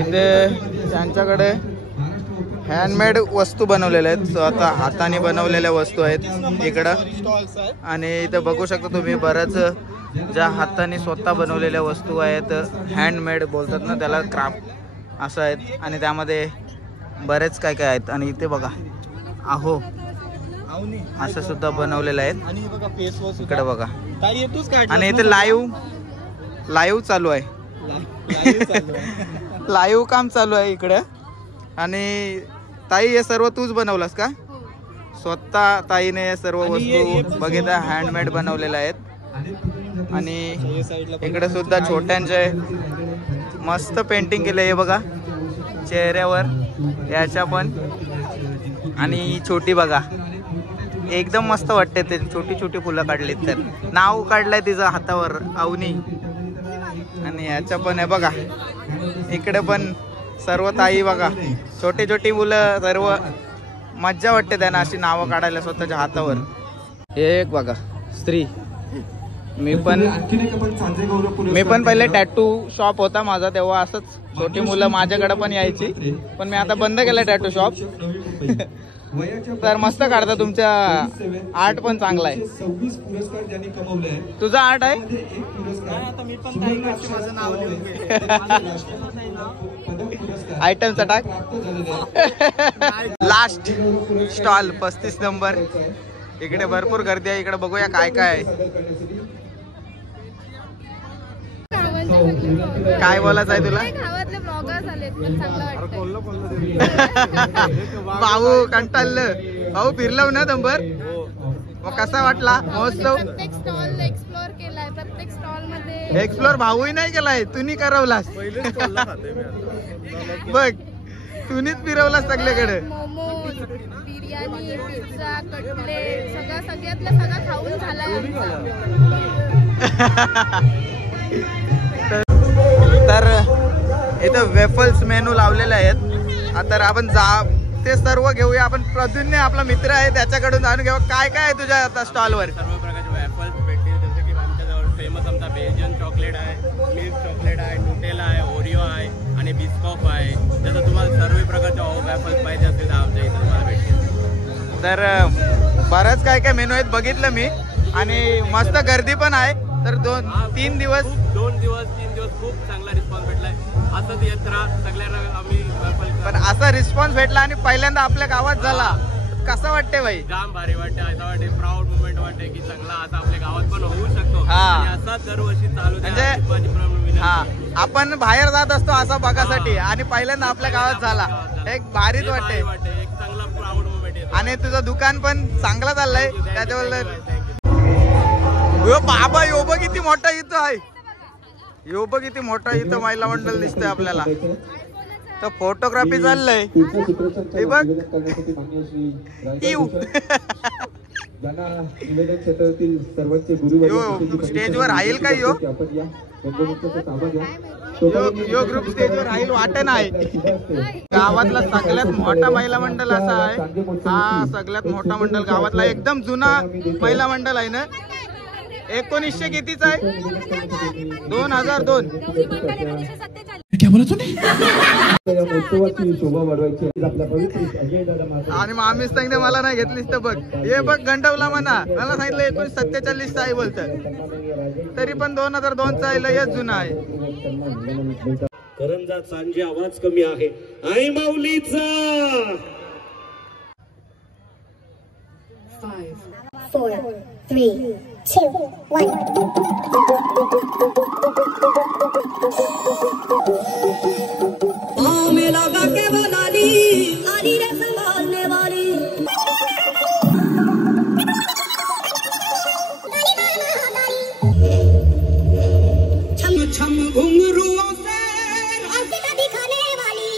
इथे त्यांच्याकडे हँडमेड वस्तू बनवलेल्या आहेत. स्वतः हाताने बनवलेल्या वस्तू आहेत इकडं. आणि इथं बघू शकता तुम्ही बऱ्याच ज्या हाताने स्वतः बनवलेल्या वस्तू आहेत, हँडमेड बोलतात ना त्याला, क्राफ्ट असं आहेत. आणि त्यामध्ये बरेच काय काय आहेत. आणि इथे बघा आहो असं सुद्धा बनवलेलं आहेत इकडे बघा. आणि इथे लाईव्ह चालू आहे. लाईव्ह काम चालू आहे इकडे. आणि ताई हे सर्व तूच बनवलास का? स्वतः ताईने हे सर्व वस्तू बघितल्या हँडमेड बनवलेल्या आहेत. आणि इकडे सुद्धा छोट्यांचे मस्त पेंटिंग केले हे बघा चेहऱ्यावर याच्या पण. आणि छोटी बघा एकदम मस्त वाटते. ते छोटी छोटी फुलं काढलीत, तर नाव काढलंय तिचं हातावर अवनी. आणि याच्या पण आहे बघा इकडे पण सर्व ताई बघा, छोटी छोटी मुलं सर्व. मज्जा वाटते त्यांना अशी नावं काढायला स्वतःच्या हातावर. हे एक बघा स्त्री. मी पण पहिले टॅटू शॉप होता माझा, तेव्हा असंच छोटी मुलं माझ्याकडे पण यायची. पण मी आता बंद केलं टॅटू शॉप. तर मस्त काढता. तुमच्या आर्ट पण चांगला आहे. तुझा आर्ट आहे. आयटमचा टाक. Last stall 35 number. इकडे भरपूर गर्दी आहे. इकडे बघूया काय काय आहे. काय बोलायचं आहे तुला? भाऊ कंटाळलं. भाऊ फिरलो ना नंबर. मग कसा वाटला महोत्सव? प्रत्येक स्टॉल एक्सप्लोर केलाय. प्रत्येक स्टॉल मध्ये एक्सप्लोर भाऊही नाही केलाय, तुम्ही करवलास. बघ तुम्हीच फिरवलास सगळीकडे. मोमोज, बिर्याणी, पिझ्झा, कटलेट सगळ्यातलं सगळं खाऊन झालाय. तर इथं वेफल्स मेनू लावलेले आहेत. तर आपण ते सर्व घेऊया. आपण प्रद्युम्न आपला मित्र आहे त्याच्याकडून जाणून घेऊ काय काय आहे तुझ्या आता स्टॉलवर. सर्व प्रकारचे वेफल्स भेटतील. जसे की आमच्याजवळ फेमस आमचा बेल्जियन चॉकलेट आहे, मिल्क चॉकलेट आहे, न्यूटेला आहे, ओरिओ आहे आणि बिस्कॉफ आहे. जसं तुम्हाला सर्व प्रकारचे वेफल्स पाहिजे असतील तर आमच्या इथं तुम्हाला भेटतील. तर बरंच काय काय मेनू आहेत बघितलं मी. आणि मस्त गर्दी पण आहे. तर 2-3 दिवस खूप चांगला रिस्पॉन्स भेटलाय. असंच येत राहा सगळ्यांना. आम्ही पण असा रिस्पॉन्स भेटला आणि पहिल्यांदा आपल्या गावात झाला, कसं वाटते बाई? जाम भारी वाटते. असं वाटते प्राऊड मुवमेंट वाटते की चांगला आता आपल्या गावात पण होऊ शकतो. असाच दरवर्षी चालू म्हणजे आपण बाहेर जात असतो असं बघासाठी आणि पहिल्यांदा आपल्या गावात झाला. एक भारीच वाटते. एक चांगला प्राऊड मुवमेंट. आणि तुझं दुकान पण चांगलं चाललंय त्याच्याबद्दल. बाबा योब किती मोठा इथं आहे. योब किती मोठा इथं महिला मंडळ दिसतंय आपल्याला. तर फोटोग्राफी चाललंय हे बघ. स्टेजवर राहील का यो ग्रुप स्टेजवर राहील वाटत नाही. गावातला सगळ्यात मोठा महिला मंडळ असा आहे. हा सगळ्यात मोठा मंडळ गावातला. एकदम जुना महिला मंडळ आहे ना. 1900 कितीचा आहे? 2002. आणि मग आम्हीच सांगितलं मला नाही घेतलीस तर बघ हे बघ गंडवला म्हणा. मला सांगितलं 1947 आहे बोलत. तरी पण 2002चा आहे. लयच जुना आहे. करंजात सांजे आवाज कमी आहे. आई माऊलीचा 5 4 3 2 1 में लगा के बनाली आली रे संभालने वाली. छम छम घुंघरुओं से हंसना दिखाने वाली.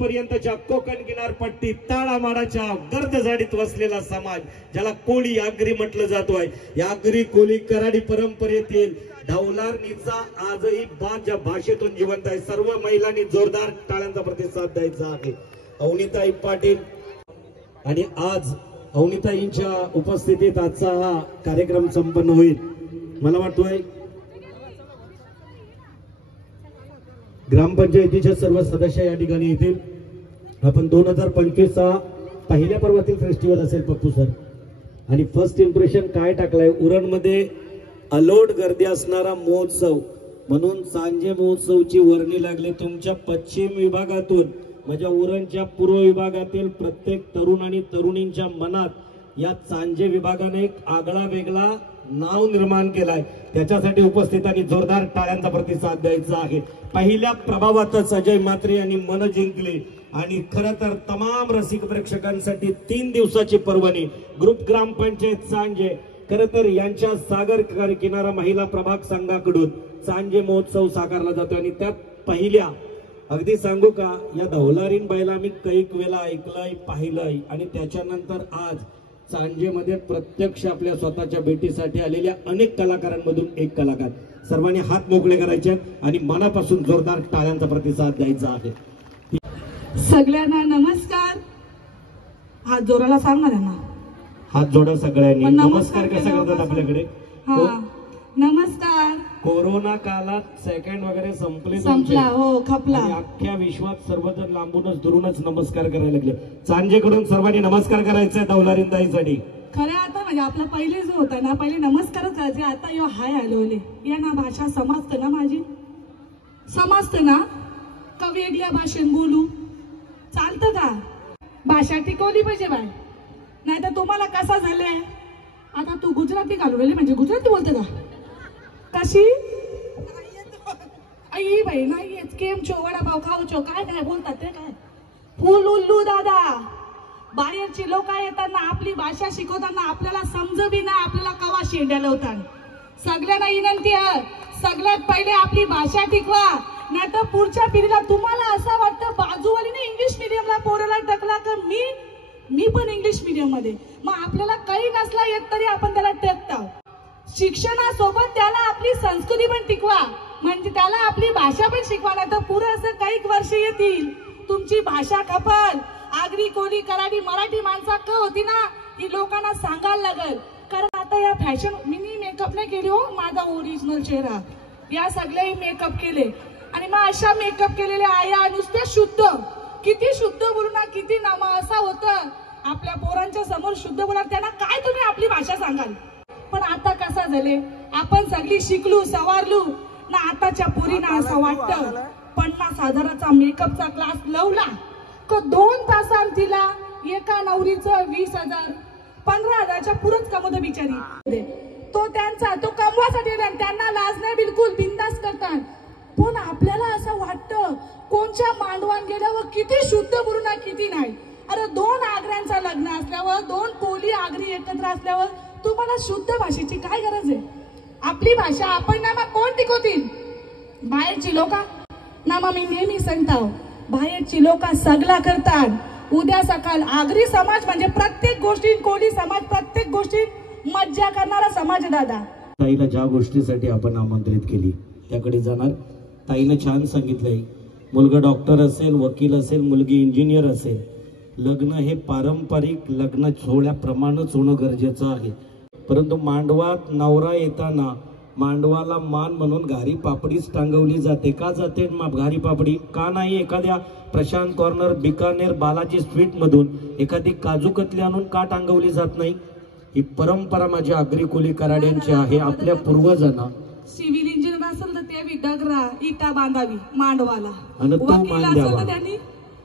पर्यंतच्या कोकण किनारपट्टी ताळामाळाच्या गर्दझाडीत वसलेला समाज, ज्याला कोळी आगरी म्हटलं जातोय, या आगरी कोळी कराडी परंपरेतील ढवलारणीचा आजही ज्या भाषेतून जिवंत आहे. सर्व महिलांनी जोरदार टाळ्यांचा प्रतिसाद द्यायचा आहे. अवनीताई पाटील आणि आज अवनीताईंच्या उपस्थितीत आजचा हा कार्यक्रम संपन्न होईल. मला वाटतोय ग्रामपंचायतीचे सर्व सदस्य या ठिकाणी येतील. आपण 2025 पहिल्या पर्वातील फेस्टिवल असेल पप्पू सर, आणि फर्स्ट इम्प्रेशन काय टाकलाय उरणमध्ये अलोट गर्दी असणारा महोत्सव म्हणून सांजे महोत्सवची वर्णी लागली. तुमच्या पश्चिम विभागातून म्हणजे उरणच्या पूर्व विभागातील प्रत्येक तरुण आणि तरुणींच्या मनात या सांजे विभागाने एक आगळा वेगळा नाव निर्माण केलाय. त्याच्यासाठी उपस्थितांनी जोरदार टाळ्यांचा प्रतिसाद द्यायचा आहे. पहिल्या प्रभावातच अजय म्हात्रे यांनी मन जिंकले आणि खरं तर तमाम रसिक प्रेक्षकांसाठी 3 दिवसाची पर्वणी ग्रुप ग्रामपंचायत सांजे खरं तर यांच्या सागर किनारा महिला प्रभाग संघाकडून सांजे महोत्सव साकारला जातो. आणि त्यात पहिल्या अगदी सांगू का, या धवलारीन बाईला मी कैक वेळा ऐकलंय, पाहिलंय आणि त्याच्यानंतर आज सांजेमध्ये प्रत्यक्ष आपल्या स्वतःच्या भेटीसाठी आलेल्या अनेक कलाकारांमधून एक कलाकार. सर्वांनी हात मोकळे करायचे आणि मनापासून जोरदार टाळ्यांचा प्रतिसाद द्यायचा आहे. सगळ्यांना नमस्कार. हात जोराला सांग ना त्यांना. हात जोडा सगळ्यांनी. नमस्कार कसा करतात आपल्याकडे? नमस्कार. कोरोना काळात सेकंड वगैरे संपला, हो खपला. अख्ख्या विश्वात सर्वजण लांबूनच दुरूनच नमस्कार करायला लागले. सांजेकडून सर्वांनी नमस्कार करायचा दौलारींदाईसाठी. खरं आता म्हणजे आपला पहिले जो होता ना, पहिले नमस्कारच करायचे. आता यो हाय हलवले. या ना भाषा समजतं ना, माझी समजतं ना का? वेगळ्या भाषेत बोलू चालतं का? भाषा टिकवली पाहिजे बाय, नाही तर तुम्हाला कसा झालंय आता तू गुजराती घालवलेली म्हणजे गुजराती बोलते का? कशी आई बाई नाही येत. केम चो, वडापाव खाऊ चो, काय काय बोलतात ते काय? फुल उल्लू दादा. बाहेरची लोक येताना आपली भाषा शिकवताना आपल्याला समजवी ना, आपल्याला कवा शेंड्या लावतात. सगळ्यांना विनंती आहे, सगळ्यात पहिले आपली भाषा टिकवा, नाही तर पुढच्या पिढीला तुम्हाला असं वाटतं बाजूवालीने इंग्लिश मिडियमला पोराला टाकला का मी पण इंग्लिश मिडियम मध्ये, मग आपल्याला काही नसला येत तरी आपण त्याला टाकतो. शिक्षणासोबत त्याला आपली संस्कृती पण टिकवा, म्हणजे त्याला आपली भाषा पण शिकवा, नाही तर पुढे असं काही वर्ष येतील तुमची भाषा खपल. आगरी कोली कराडी मराठी माणसा क होती ना, ही लोकांना सांगायला लागल. कारण आता या फॅशन मिनी मेकअप नाही केली हो, माझा ओरिजिनल चेहरा या सगळे मेकअप केले. आणि मग अशा मेकअप केलेल्या आया नुसत्या शुद्ध, किती शुद्ध बोलू ना, किती नामा असं होतं आपल्या पोरांच्या समोर शुद्ध बोला, त्यांना काय तुम्ही आपली भाषा सांगाल. पण आता कसा झाले, आपण सगळी शिकलू सवारलू ना. आताच्या पोरींना असं वाटतं 50,000चा मेकअपचा क्लास लावला का 2 तासांत तिला एका नवरीचं 20,000 15,000च्या पुरंच कमवतो बिचारी. तो त्यांचा तो कमवासाठी त्यांना लाज नाही, बिलकुल बिंदास करतात. पण आपल्याला असं वाटतं कोणच्या मांडवान गेल्यावर किती शुद्ध बोलू ना, किती नाही. अरे 2 आगऱ्यांचं लग्न असल्यावर 2 कोली आगरी एकत्र असल्यावर तुम्हाला शुद्ध भाषेची काय गरज आहे? आपली भाषा आपण ना मग कोण टिकवतील? बाहेरची लोक ना. मग मी नेहमी सांगतो, बाहेरची लोक सगळा करतात. उद्या सकाळ आगरी समाज म्हणजे प्रत्येक गोष्टीत, कोली समाज प्रत्येक गोष्टीत मज्जा करणारा समाज आहे दादा. ताईला ज्या गोष्टीसाठी आपण आमंत्रित केली त्याकडे जाणार. ताईनं छान सांगितलंय, मुलगा डॉक्टर असेल, वकील असेल, मुलगी इंजिनियर असेल, लग्न हे पारंपरिक लग्न सोहळ्याप्रमाणेच होणं गरजेचं आहे. परंतु मांडवात नवरा येताना मांडवाला मान म्हणून घारी पापडीच टांगवली जाते. का जाते घारी पापडी? का नाही एखाद्या प्रशांत कॉर्नर, बिकानेर, बालाजी स्वीट मधून एखादी काजू कतली आणून का टांगवली जात नाही? ही परंपरा माझ्या आगरी कोली कराड्यांची आहे. आपल्या पूर्वजांना सिव्हिल इंजिनियर असेल तर ते दगरा इटा बांधावी मांडवाला, आणि तो वकील मान असेल द्यावा. तर त्यांनी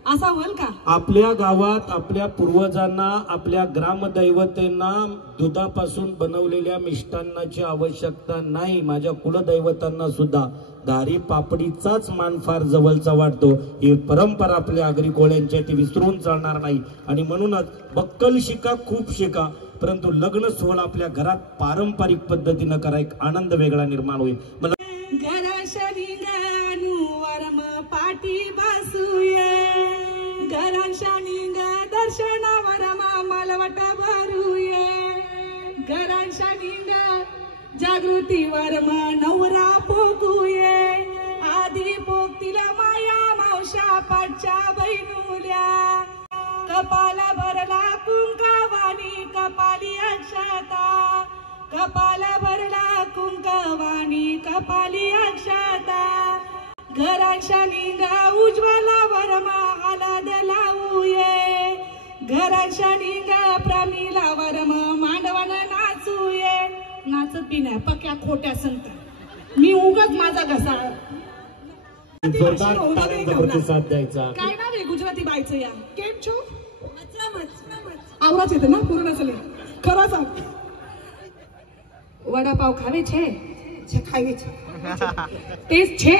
असा होईल का? आपल्या गावात आपल्या पूर्वजांना, आपल्या ग्रामदैवतेंना दुधापासून बनवलेल्या मिष्टान्नाची आवश्यकता नाही. माझ्या कुलदैवतांना सुद्धा घारी पापडीचाच मान फार जवळचा वाटतो. ही परंपरा आपल्या आगरी कोळ्यांची ती विसरून चालणार नाही. आणि म्हणूनच बक्कल शिका, खूप शिका, परंतु लग्न सोहळा आपल्या घरात पारंपरिक पद्धतीनं करा, एक आनंद वेगळा निर्माण होईल. मला घरा शनिगानू वरम पाठी बसूये घरांच्या निंग जागृती वर्मा नवरा पोकुये आधी पोकतीला माया मावशा पाठच्या बहिणुल्या कपाला भरला कुंकवानी कपाली अक्षता कपाला भरला कुंकवानी कपाली अक्षता घराच्या निंगा उज्ज्वला वर्मा आलाद लावूये घराच्या निंगा प्रमिला वर्मा मांडवान नाचूये नाचत बी नाही पक्या खोट्या सांगता मी उगाच माझा घसा प्रतिसाद द्यायचा. काय नाव आहे गुजराती बाईचं या केम छो आवराच येते ना पूर्ण चले खरं सांग वडापाव खावे छे खावे तेच छे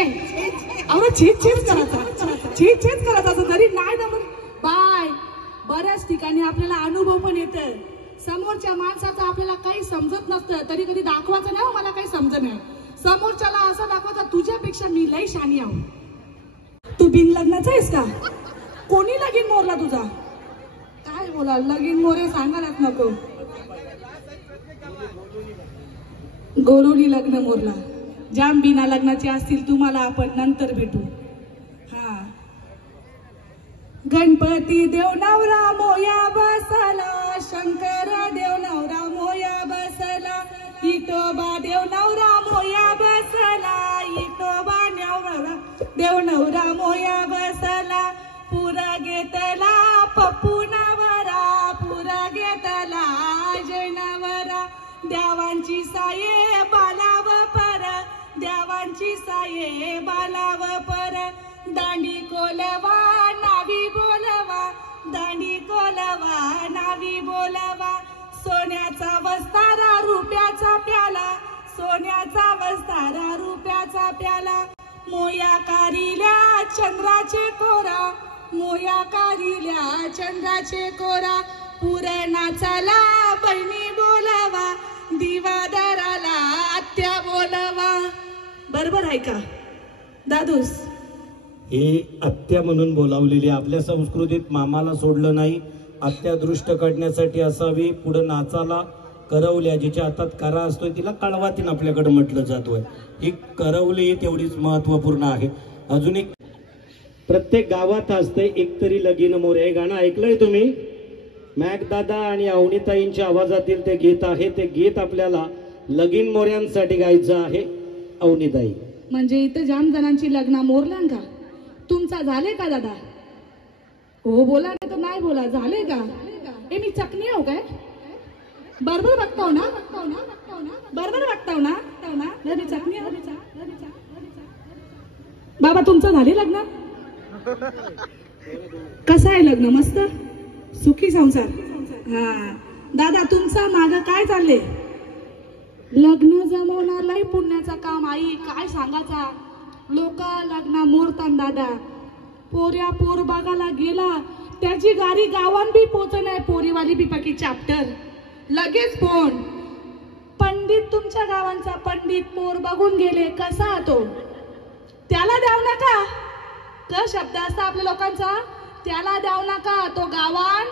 आवरा छेच करायचा असं तरी नाही ना बाय बऱ्याच ठिकाणी आपल्याला अनुभव पण येतं समोरच्या माणसाचं आपल्याला काही समजत नसतं तरी कधी दाखवायचं नाही मला काही समजत नाही समोरच्याला असं दाखवायचं तुझ्यापेक्षा मी लई शानी आहो तू बिन लग्नाचा आहेस का कोणी लगीन मोरला तुझा काय बोला लगीन मोरे सांगायलाच नको गोरुनी लग्न मोरला जाम बिना लग्नाचे असतील तुम्हाला आपण नंतर भेटू हा गणपती देव नवरा मोया बसला शंकर देव नवरा मोया बसला इटोबा देव नवरा मोया बसला इटोबा देव नवरा मोया बसला पुरा घेतला पप्पू नवरा पुरा घेतला जैनवरा देवांची साये बालाव पर देवांची साये बालाव पर दांडी कोलवा नावी बोलवा दांडी कोलवा नावी बोलवा सोन्याचा वस्तारा रुपयाचा प्याला सोन्याचा वस्तारा रुपयाचा प्याला मोया कारिल्या चंद्राचे कोरा मोया कारिल्या चंद्राचे कोरा पुरणाचाला बहिणी बोलवा दिवादाराला आत्या बोलवा बरोबर आहे का दादूस ही आत्या म्हणून बोलावलेली आपल्या संस्कृतीत मामाला सोडलं नाही आत्या दृष्ट काढण्यासाठी असावी पुढे नाचाला करवल्या जिच्या हातात करा असतोय तिला कळवातीन आपल्याकडे म्हटलं जातोय ही करवली ही तेवढीच महत्वपूर्ण आहे. अजून एक प्रत्येक गावात असते एक तरी लगीन मोरे हे गाणं ऐकलंय तुम्ही मॅक दादा आणि अवनीताईंच्या आवाजातील ते गीत आहे ते गीत आपल्याला लगीन मोऱ्यांसाठी गायचं आहे. अवनीताई म्हणजे इथं जाम जणांची लग्न मोरला का तुमचा झाले का दादा हो बोला नाही तर नाही बोला झाले का हे मी चकणी आहो काय बरोबर बघताव ना बरोबर बघताव ना मी चकणी आहो बाबा तुमचं झाले लग्न कसं आहे लग्न मस्त सुखी संसार हा दादा तुमचा माग काय चालले लग्न जमवणारलाही पुण्याचं काम आई काय सांगायचा लोक लग्न मोरतान दादा पोऱ्या पोर बागाला गेला त्याची गाडी गावान बी पोच नाही पोरीवाली बी पकी चॅप्टर लगेच फोन पंडित तुमच्या गावांचा पंडित पोर बघून गेले कसा तो त्याला द्याव नका क शब्द असता आपल्या लोकांचा त्याला द्याव नका तो गावान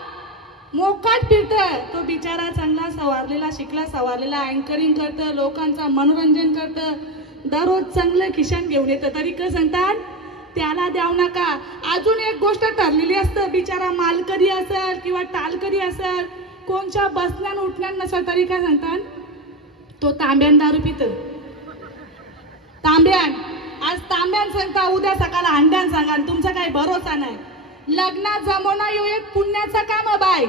मोकाट फिरत तो बिचारा चांगला सवारलेला शिकला सवारलेला अँकरिंग करतं लोकांचा मनोरंजन करतं दररोज चांगलं खिशान घेऊन येतं तरी का सांगतात त्याला द्याव नका. अजून एक गोष्ट ठरलेली असतं बिचारा मालकरी असेल किंवा टालकरी असेल कोणच्या बसण्यान उठण्यान नसेल तरी काय सांगतात तो तांब्यान दारू पित तांब्यान आज तांब्यान सांगता उद्या सकाळला अंड्यान सांगाल तुमचा काही भरोसा नाही. लग्न जमवणं यो एक पुण्याचं काम बाय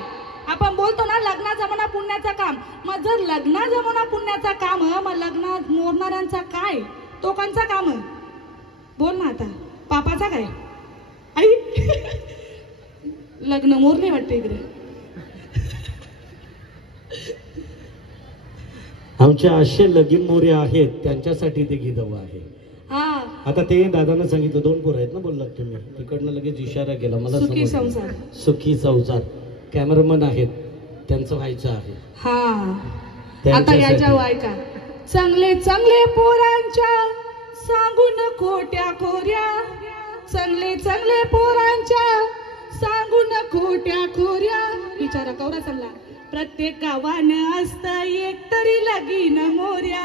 आपण बोलतो ना लग्न जमवणं पुण्याचं काम मग जर लग्न जमवणं पुण्याचं काम मग लग्न मोरणाऱ्यांचा काय तो कोणचा काम बोल ना आता पापाचा काय आई लग्न मोरले वाटते इकडे आमच्या असे लगीन मोरे आहेत त्यांच्यासाठी ते गीत हवं आहे. आता ते दादानं सांगितलं 2 पोरं आहेत ना बोललात तुम्ही तिकडनं लगेच इशारा केला मला सुखी संसार सुखी संसार कॅमेरामन आहेत त्यांचं व्हायचं आहे. हा आता याच्या ऐका चांगले चांगले पोरांच्या सांगून खोट्या खोऱ्या चांगले चांगले पोरांच्या सांगून खोट्या खोऱ्या बिचारा कवरा चालला प्रत्येक गावानं असतं एक तरी लगीन मोऱ्या,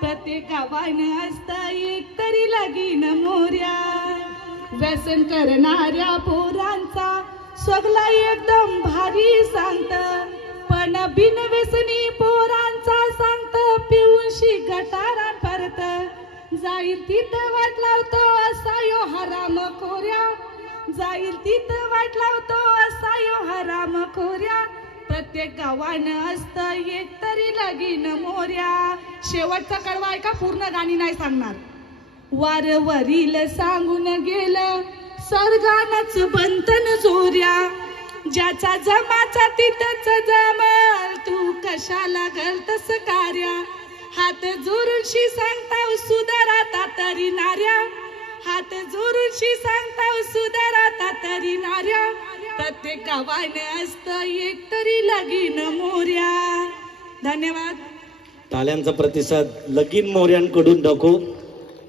प्रत्येक गावानं असतं एक तरी लगीन मोऱ्या. व्यसन करणाऱ्या पोरांचा सगळा एकदम भारी सांगत, पण बिनव्यसनी पोरांचा सांगत पिऊनशी गटारात परत. जाईल तिथं वाट लावतो असा यो हराम खोऱ्या, जाईल तिथं वाट लावतो असा यो हराम खोऱ्या. प्रत्येक गावानं असतं एक तरी लगीन मोऱ्या. शेवटचा कडवा ऐका, पूर्ण गाणी नाही सांगणार. वारवरील सांगून गेलं सर्गानच बंधन जोऱ्या, ज्याचा जमाचा तिथंच जमल, तू कशाला घालतस कार्या. हात जोरूनशी सांगताव सुधाराता तरी नाऱ्या, हात जोरूनशी सांगताव सुधाराता तरी नाऱ्या. प्रत्येक गावानं असतं एक तरी लगीन मोऱ्या. धन्यवाद. टाळ्यांचा प्रतिसाद लगीन मोऱ्यांकडून दाखव,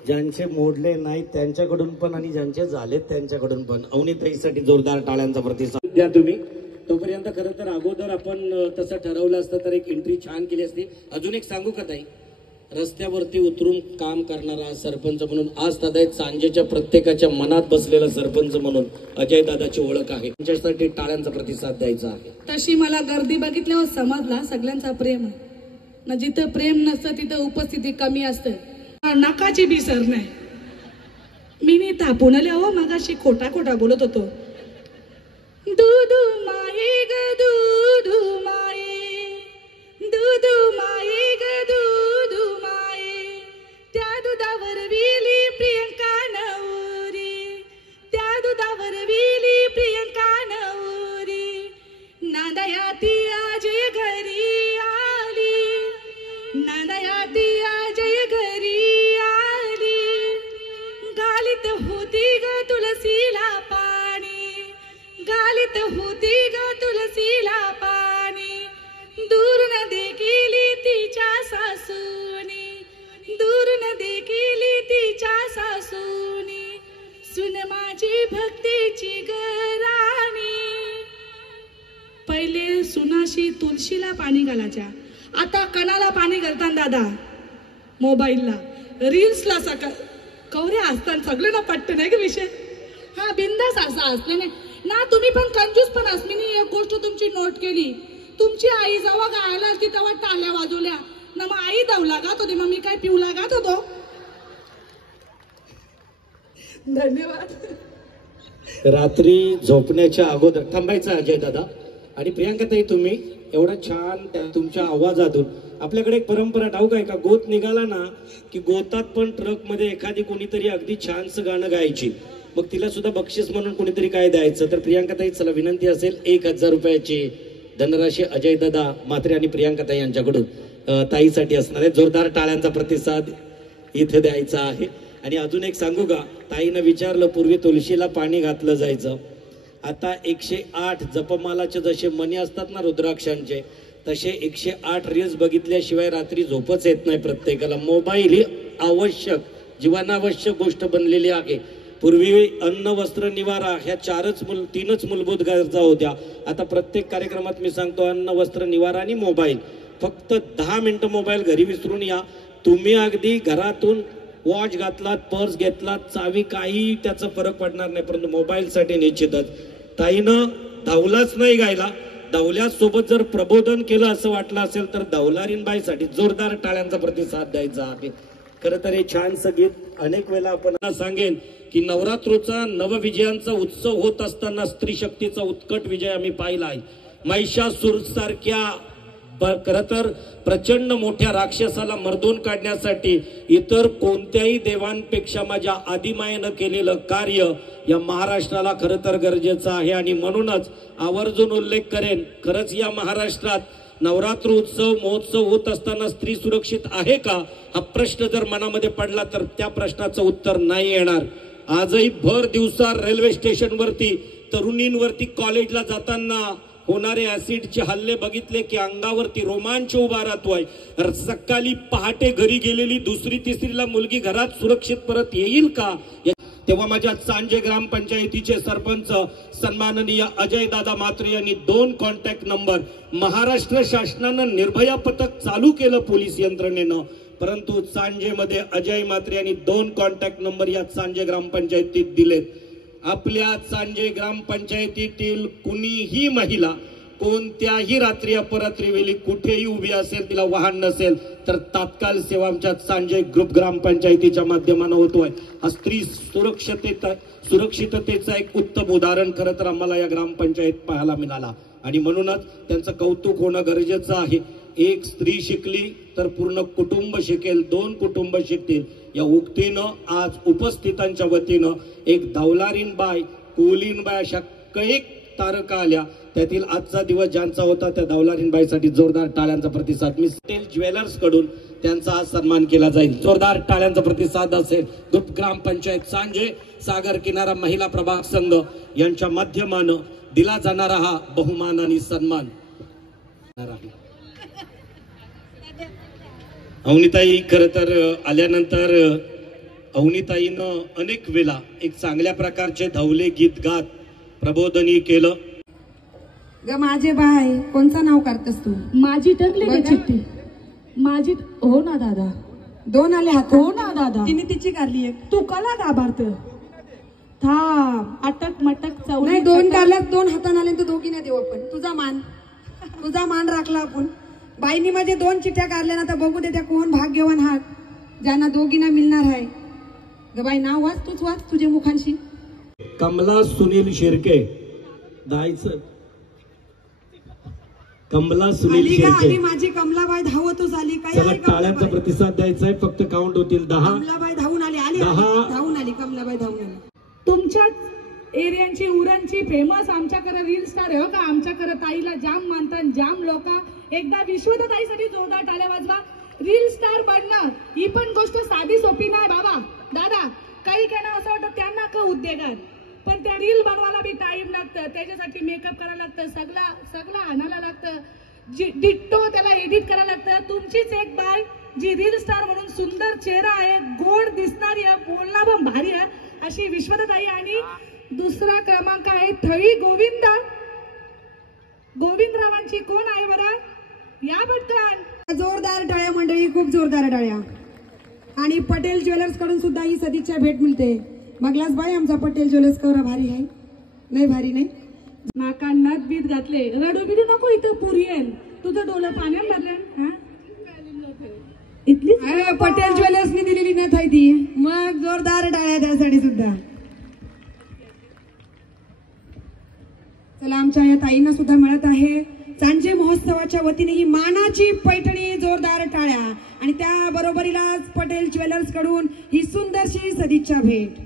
ज्यांचे मोडले नाहीत त्यांच्याकडून पण आणि ज्यांचे झालेत त्यांच्याकडून पण. अवनीताईसाठी जोरदार टाळ्यांचा प्रतिसाद द्या तुम्ही. तोपर्यंत खरं तर अगोदर आपण तसं ठरवलं असतं तर एक एंट्री छान केली असती. अजून एक सांगू का ताई, रस्त्यावरती उतरून काम करणारा सरपंच म्हणून आज दादा सांजेच्या प्रत्येकाच्या मनात बसलेला सरपंच म्हणून अजय दादाची ओळख आहे. त्यांच्यासाठी टाळ्यांचा प्रतिसाद द्यायचा आहे. तशी मला गर्दी बघितल्यावर समजला सगळ्यांचा प्रेम ना, जिथं प्रेम नसतं तिथं उपस्थिती कमी असतं. नाकाची बिसर नाही. मी नी तापूनले हो मगाशी खोटा खोटा बोलत होतो. दूधू माये ग दूधू माये, दूधू माये ग दूधू माये, त्या दुधावर विली प्रियंका नवरी, त्या दुधावर विली प्रियंका नवरी. नांदया ती आजय घरी आली, नांदया ती आजय घरी आली. गालीत होती ग तुलसीला पाणी, गालीत होती ग तुलसीला पाणी. दूर न देखीली तिच्या सासूनी, दूर न देखीली तिच्या सासूनी. सुन माझी भक्तीची गराणी. पहिले सुनाशी तुळशीला पाणी घालायच्या, आता कणाला पाणी घालताना दादा मोबाईलला रील्सला सकाळ कवरे असताना सगळं ना पटतं नाही का विषय. हा बिंदास असा असले नाही ना. तुम्ही पण कंजूस पण असमी. एक गोष्ट तुमची नोट केली, तुमची आई जेव्हा गायला आली तेव्हा टाळ्या वाजवल्या ना, मग आई दवला गात होती, मग मी काय पिवला गात होतो. धन्यवाद. रात्री झोपण्याच्या अगोदर थांबायचं अजय दादा आणि प्रियांकाताई. तुम्ही एवढं छान तुमच्या आवाजातून. आपल्याकडे एक परंपरा ठाऊक आहे का, गोत निघाला ना की गोतात पण ट्रक मध्ये एखादी कोणीतरी अगदी छानसं गाणं गायची, मग तिला सुद्धा बक्षीस म्हणून कोणीतरी काय द्यायचं. तर प्रियांकाताई चला विनंती असेल 1000 रुपयाची धनराशी अजय दादा म्हात्रे आणि प्रियांकाताई यांच्याकडून ताईसाठी असणार आहे. जोरदार टाळ्यांचा प्रतिसाद इथे द्यायचा आहे. आणि अजून एक सांगू का, ताईनं विचारलं पूर्वी तुळशीला पाणी घातलं जायचं, आता 108 जपमालाचे जसे मणी असतात ना रुद्राक्षांचे, तसे 108 रील्स बघितल्याशिवाय रात्री झोपच येत नाही प्रत्येकाला. मोबाईल ही आवश्यक जीवनावश्यक गोष्ट बनलेली आहे. पूर्वी अन्न वस्त्र निवारा ह्या 3च मूलभूत गरजा होत्या. आता प्रत्येक कार्यक्रमात मी सांगतो अन्न वस्त्र निवारा आणि मोबाईल. फक्त 10 मिनिटं मोबाईल घरी विसरून या. तुम्ही अगदी घरातून वॉच घातलात, पर्स घेतलात, चावी, काही त्याचा फरक पडणार नाही, परंतु मोबाईलसाठी निश्चितच. ताईनं धावलाच नाही गायला, धावल्यासोबत जर प्रबोधन केलं असं वाटलं असेल तर धावलारीनबाईसाठी जोरदार टाळ्यांचा प्रतिसाद द्यायचा आहे. खरं तर हे छानसं गीत अनेक वेळा आपण सांगेन की नवरात्रोचा नवविजयांचा उत्सव होत असताना स्त्री शक्तीचा उत्कट विजय आम्ही पाहिला आहे. महिषासूर सारख्या खरं तर प्रचंड मोठ्या राक्षसाला मर्दून काढण्यासाठी इतर कोणत्याही देवांपेक्षा माझ्या आदिमायेनं केलेलं कार्य या महाराष्ट्राला खरं तर गरजेचं आहे. आणि म्हणूनच आवर्जून उल्लेख करेन, खरंच या महाराष्ट्रात नवरात्र उत्सव महोत्सव होत असताना स्त्री सुरक्षित आहे का हा प्रश्न जर मनामध्ये पडला तर त्या प्रश्नाचं उत्तर नाही येणार. आजही भर दिवसा रेल्वे स्टेशनवरती तरुणींवरती कॉलेजला जाताना होणारे ऍसिडचे हल्ले बघितले की अंगावरती रोमांच उभा राहतोय. सकाळी पहाटे घरी गेलेली 2री 3रीला मुलगी घरात सुरक्षित परत येईल का तेव्हा माझ्या चांजे ग्रामपंचायतीचे सरपंच सन्माननीय अजय दादा म्हात्रे यांनी 2 कॉन्टॅक्ट नंबर, महाराष्ट्र शासनानं निर्भया पथक चालू केलं पोलीस यंत्रणेनं, परंतु चांजेमध्ये अजय म्हात्रे यांनी 2 कॉन्टॅक्ट नंबर या चांजे ग्रामपंचायतीत दिलेत. आपल्या चांजे ग्रामपंचायतीतील कुणीही महिला कोणत्याही रात्री अपरात्री वेळी कुठेही उभी असेल, तिला वाहन नसेल तर तात्काळ सेवा आमच्या चांजे ग्रुप ग्रामपंचायतीच्या माध्यमानं होतोय. हा स्त्री सुरक्षिततेचा एक उत्तम उदाहरण खरं तर आम्हाला या ग्रामपंचायत पाहायला मिळाला आणि म्हणूनच त्यांचं कौतुक होणं गरजेचं आहे. एक स्त्री शिकली तर पूर्ण कुटुंब शिकेल, 2 कुटुंब शिकतील या उक्तीनं आज उपस्थितांच्या वतीनं एक धवलारीन बाय, कोलीन बाय अशा कैक तारका आल्या. त्यातील आजचा दिवस ज्यांचा होता त्या धवलारीन बाईसाठी जोरदार टाळ्यांचा प्रतिसाद. मी पटेल ज्वेलर्स कडून त्यांचा आज सन्मान केला जाईल. जोरदार टाळ्यांचा प्रतिसाद असेल ग्रुप ग्रामपंचायत चांजे सागर किनारा महिला प्रभाग संघ यांच्या माध्यमानं दिला जाणारा हा बहुमान आणि सन्मान. अवनीताई खरं तर आल्यानंतर अवनीताईनं अनेक वेळा एक चांगल्या प्रकारचे धवले गीत गात प्रबोधनी केलं. ग माझे बाय कोणचं नाव करतेस तू? माझी टकली का चिठ्ठी? माझी हो ना दादा, 2 आले हात. हो ना दादा, तिने तिची काढली एक. तू कला दाबारत थांब. अटक मटक चौली नाही 2 काढल्यात, 2 हाताने आले तर दोघीने देऊ आपण. तुझा मान राखला आपण. बाईनी माझे 2 चिठ्ठ्या काढल्या ना, तर बघू दे त्या कोण भाग्यवान हात ज्यांना दोघींना मिळणार आहे. ग बाई नाव वाच, तूच वाच तुझे मुखांशी. कमला सुनील शिर्के जायचं. कमला सुनील शिर्के, माझी कमलाबाई धावतच आली. काय चला टाळ्यांचा प्रतिसाद द्यायचा आहे. फक्त काउंट होतील 10. कमलाबाई धावून आली. धावून आली कमलाबाई धावून आली. तुमच्याच एरियांची उरणची फेमस आमच्याकडे रील स्टार आहे हो का. आमच्याकडे ताईला जाम मानतात जाम लोक. एकदा विश्वताईसाठी जोरदार टाळ्या वाजवा. रील स्टार बनणं ही पण गोष्ट साधी सोपी नाही बाबा. दादा काही त्यांना असं वाटतं त्यांना का उद्योगात, पण त्या रील बनवायला बी टाइम लागतं, त्याच्यासाठी मेकअप करायला लागतं, सगळं आणायला लागतं, डिट्टो त्याला एडिट करायला लागतं. तुमचीच एक बाय जी रील स्टार म्हणून सुंदर चेहरा आहे, गोड दिसणारी आहे, बोलणं पण भारी आहे अशी विश्वताई. आणि दुसरा क्रमांक आहे थळी गोविंदरावांची. कोण आहे बरं? या पटकन. जोरदार टाळ्या मंडळी, खूप जोरदार टाळ्या. आणि पटेल ज्वेलर्स कडून सुद्धा ही सदिच्छा भेट मिळते. मगलाच बाई आमचा पटेल ज्वेलर्स कवरा भारी आहे. नाही भारी नाही. नाका नथ बीत घातले, रडू बिडू नको इथं पुरी येईल. तुझं डोलं पाण्यात भरलं. इथली पटेल ज्वेलर्सनी दिलेली नथ आहे ती. मग जोरदार टाळ्या त्यासाठी सुद्धा. चला आमच्या या ताईंना सुद्धा मिळत आहे चांजे महोत्सवाच्या वतीने ही मानाची पैठणी. जोरदार टाळ्या. आणि त्या बरोबरीलाच पटेल ज्वेलर्स कडून ही सुंदरशी सदिच्छा भेट.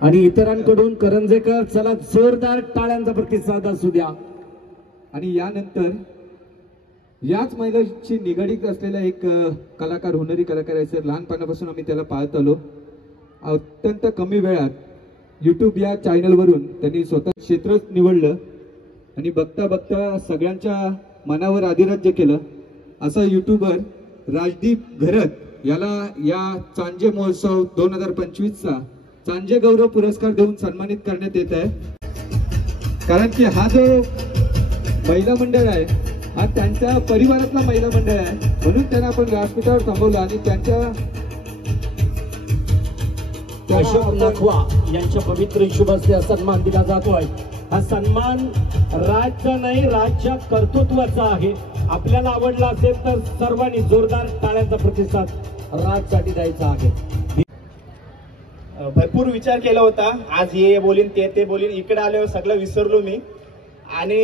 आणि इतरांकडून करंजेकर. चला जोरदार टाळ्यांचा प्रतिसाद असू द्या. आणि यानंतर याच महिलाशी निगडीत असलेला एक कलाकार, हुनरी कलाकार आहे. लहानपणापासून आम्ही त्याला पाहत आलो. अत्यंत कमी वेळात यूट्यूब या चॅनलवरून त्यांनी स्वतः क्षेत्र निवडलं आणि बघता बघता सगळ्यांच्या मनावर अधिराज्य केलं. असा यूट्यूबर राजदीप घरत याला या चांजे महोत्सव 2025चा चांजे गौरव पुरस्कार देऊन सन्मानित करण्यात येत आहे. कारण की हा जो महिला मंडळ आहे हा त्यांच्या परिवारातला महिला मंडळ आहे, म्हणून त्यांना आपण व्यासपीठावर थांबवलं आणि त्यांच्या अशोक नाखवा यांच्या पवित्र शुभ हस्ते सन्मान दिला जातोय. हा सन्मान राज्य नाही, राज्य कर्तृत्वाचा आहे. आपल्याला आवडला असेल तर सर्वांनी जोरदार टाळ्यांचा प्रतिसाद राजसाठी द्यायचा आहे. भरपूर विचार केला होता, आज हे बोलीन ते बोलीन, इकडे आल्यावर सगळं विसरलो मी. आणि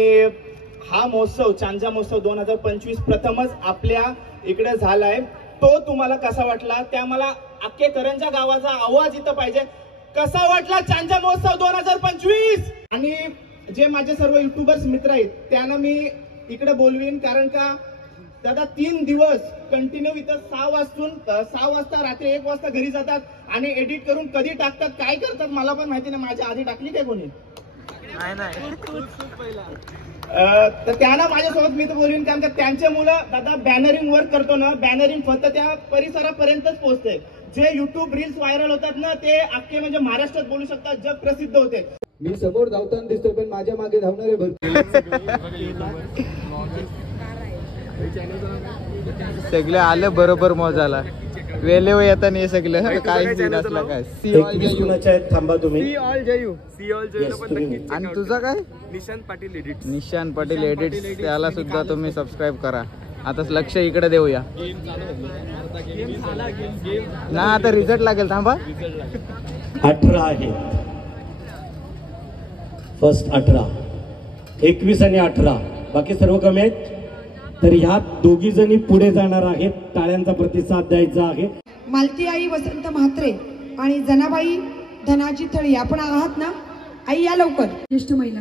हा महोत्सव चांजा महोत्सव 2025 प्रथमच आपल्या इकडे झालाय. तो तुम्हाला कसा वाटला त्या मला अख्खे करंजा गावाचा आवाज इथं पाहिजे. कसा वाटला चांजा महोत्सव 2025? आणि जे माझे सर्व युट्यूबर्स मित्र आहेत त्यांना मी इकडे बोलवीन, कारण का दादा 3 दिवस कंटिन्यू इथं 6 वाजता रात्री 1 वाजता घरी जातात आणि एडिट करून कधी टाकतात काय करतात मला पण माहिती नाही. माझ्या आधी टाकली काय कोणी तर त्यांना माझ्यासोबत मी तर बोलवीन, कारण का त्यांच्या मुलं दादा बॅनरिंग वर्क करतो ना, बॅनरिंग फक्त त्या परिसरापर्यंतच पोहोचते. जे युट्यूब रील्स व्हायरल होतात ना ते अख्खे म्हणजे महाराष्ट्रात बोलू शकतात, जग प्रसिद्ध होते. मी समोर धावताना दिसतो पण माझ्या मागे धावणारे भरपूर सगळे आले बरोबर मजाला. वेलेव येताना हे सगळं काय नसलं काय. सी ऑल जयू थांबा तुम्ही. सी ऑल जयू पण नक्की. आणि तुझं काय? निशांत पाटील एडिट. निशांत पाटील एडिट्स, त्याला सुद्धा तुम्ही सबस्क्राईब करा. आता लक्ष इकडे देऊया ना, आता रिझल्ट लागेल. थांबा 18 आहे फर्स्ट 18, 21 आणि 18 बाकी सर्व कमी आहेत. तर ह्या दोघी जणी पुढे जाणार आहेत, टाळ्यांचा प्रतिसाद द्यायचा आहे. मालती आई वसंत म्हात्रे आणि जनाबाई धनाजी थळी आपण आहात ना? आई या लवकर. ज्येष्ठ महिला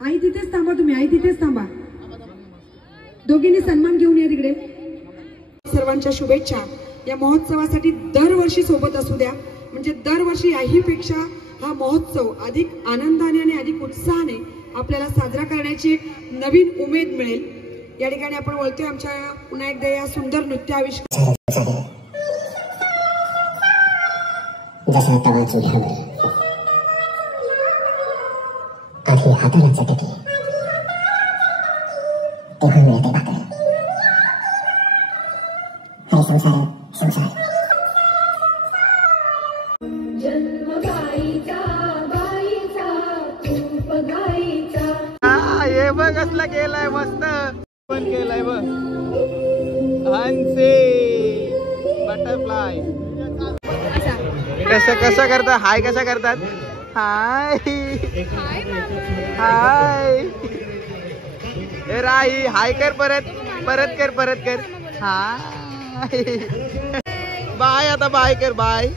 आई तिथेच थांबा, तुम्ही आई तिथेच थांबा. दोघींनी सन्मान घेऊन या तिकडे. सर्वांच्या शुभेच्छा. या महोत्सवासाठी दरवर्षी सोबत असू द्या, म्हणजे दरवर्षी याहीपेक्षा हा महोत्सव अधिक आनंदाने आणि अधिक उत्साहाने आपल्याला साजरा करण्याची एक नवीन उमेद मिळेल. या ठिकाणी आपण बोलतोय आमच्या पुन्हा एकदा या सुंदर नृत्य आविष्कार हाताला चटके तेव्हा मिळते भाकर. हरी संसार संसार. हे बघ कसला केलाय, मस्त पण केलाय बघ. हंसी बटरफ्लाय कसं करतात? हाय कशा करतात? हाय हाय राही हाय कर, परत कर हाय बाय. आता बाय कर, बाय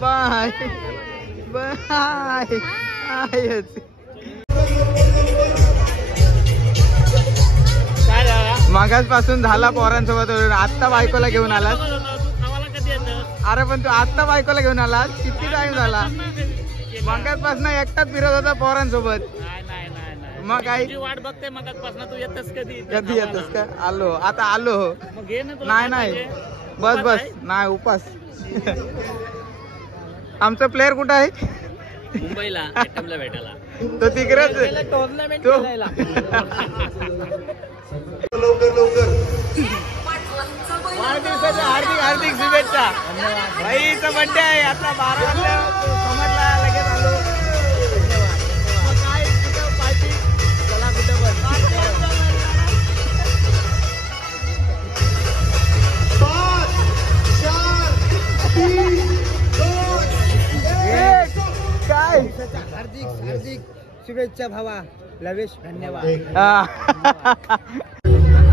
बाय बाय. मागास पासून झाला पोरांसोबत, आत्ता बायकोला घेऊन आलास. अरे पण तू आत्ता बायकोला घेऊन आलास, किती टाइम झाला? मागास पासून एकटाच फिरत होता पोरांसोबत. मग काय वाट बघते मगासपासून, तू येतस कधी येतस का? आलो आता आलो. नाही बस नाही उपास. आमचा प्लेअर कुठं आहे? मुंबईला भेटायला. तो तिकडेच टुर्नामेंट लवकर वाढदिवसाच्या हार्दिक शुभेच्छा. भाईचा बर्थडे आहे आता 12 वाजता, समजला लगेच आलो. काय कुठं पार्टी? चला कुठं पण. 5 4 3 2 1. काय हार्दिक शुभेच्छा भावा लवेश. धन्यवाद.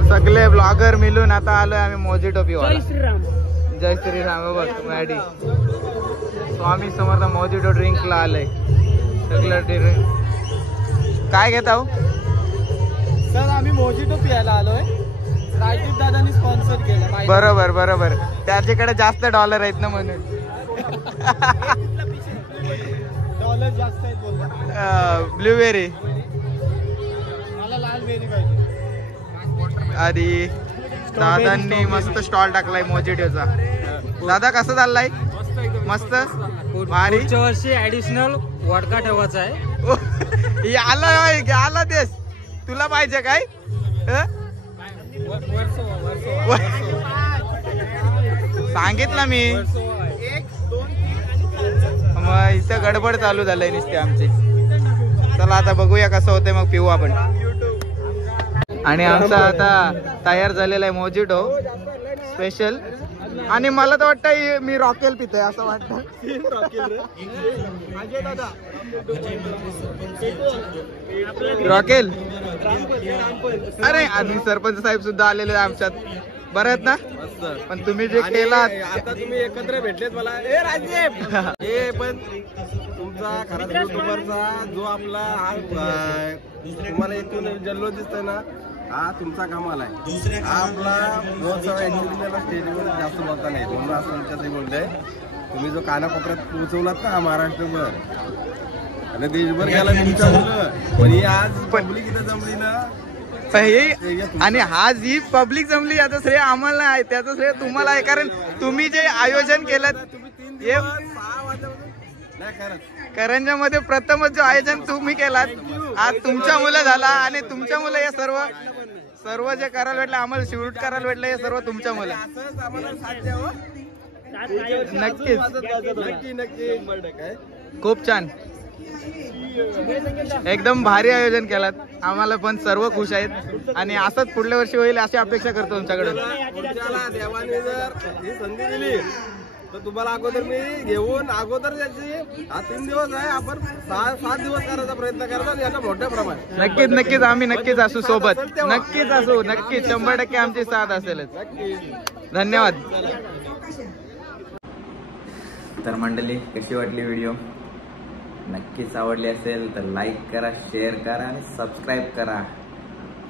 सगळे ब्लॉगर मिळून आता आलोय आम्ही मोजिटो पिवायला. जय जय श्रीराम. बघ मॅडी स्वामी समर्थ मोजिटो ड्रिंकला आलंय सगळं ड्रिंक. काय घेत आहो सर? आम्ही मोजिटो पियाला आलोय, राजदीप दादांनी स्पॉन्सर केलं. बरोबर त्याच्याकडे जास्त डॉलर आहेत ना म्हणून. डॉलर जास्त आहेत बोलतात. ब्लूबेरी मला लाल बेरी पाहिजे. आणि दादांनी मस्त स्टॉल टाकलाय मोजिटोचा. दादा कसं चाललाय? मस्त भारी. पुढच्या वर्षी ऍडिशनल वडका ठेवायचा आहे. आला देश तुला पाहिजे काय? सांगितलं मी. मग इथं गडबड चालू झालंय नुसते आमची. चला आता बघूया कसं होतंय मग पिऊ आपण. आणि आमचा आता तयार झालेला आहे मोजिटो स्पेशल. आणि मला तर वाटतं मी रॉकेल पितोय असं वाटतं. रॉकेल. अरे आणि सरपंच साहेब सुद्धा आलेले आमच्यात. बरं आहेत ना? पण तुम्ही जे केलात आता तुम्ही एकत्र भेटलेत मला. पण तुमचा खरा युट्यूबरचा जो आपला तुम्हाला इथून जल्लोष दिसतोय ना, हा तुमचा कमाल आहे. हा आपला महोत्सव ऍक्च्युली मला स्टेजवर जास्त बोलता नाही म्हणून असं तुमच्यासाठी बोलतोय. तुम्ही जो कानाकोपऱ्यात पोहोचवलात ना महाराष्ट्रभर आणि देशभर गेला तुमच्यामुळं. पण ही आज पब्लिक इथं जमली ना, आणि आज ही पब्लिक जमली याचं श्रेय आम्हाला आहे, त्याचं श्रेय तुम्हाला आहे. कारण तुम्ही जे आयोजन केलं करंजा मध्ये प्रथमच जो आयोजन तुम्ही केलात, आज तुमच्या मुलं झाला. आणि तुमच्या मुलं हे सर्व जे करायला भेटलं, आम्हाला शूट करायला भेटलं, हे सर्व तुमच्या मुलं. नक्कीच खूप छान, एकदम भारी आयोजन केलात. आम्हाला पण सर्व खुश आहेत आणि असंच पुढल्या वर्षी होईल अशी अपेक्षा करतो तुमच्याकडे. देवाने जर ही संधी दिली तर तुम्हाला अगोदर मी घेऊन अगोदर त्याची 3 दिवस आहे, आपण 7 दिवस करायचा प्रयत्न करतो याचा मोठ्या प्रमाणात. नक्कीच आम्ही नक्कीच असू सोबत. नक्कीच असू. नक्कीच 100% आमची साथ असेलच. धन्यवाद. तर मंडळी, कशी वाटली व्हिडिओ? नक्कीच आवडली असेल तर लाईक करा, शेअर करा आणि सबस्क्राईब करा.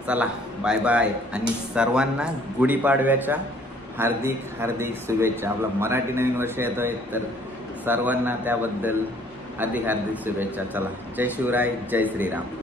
चला बाय बाय. आणि सर्वांना गुढीपाडव्याच्या हार्दिक शुभेच्छा. आपला मराठी नवीन वर्ष येतोय तर सर्वांना त्याबद्दल हार्दिक शुभेच्छा. चला, जय शिवराय, जय श्रीराम.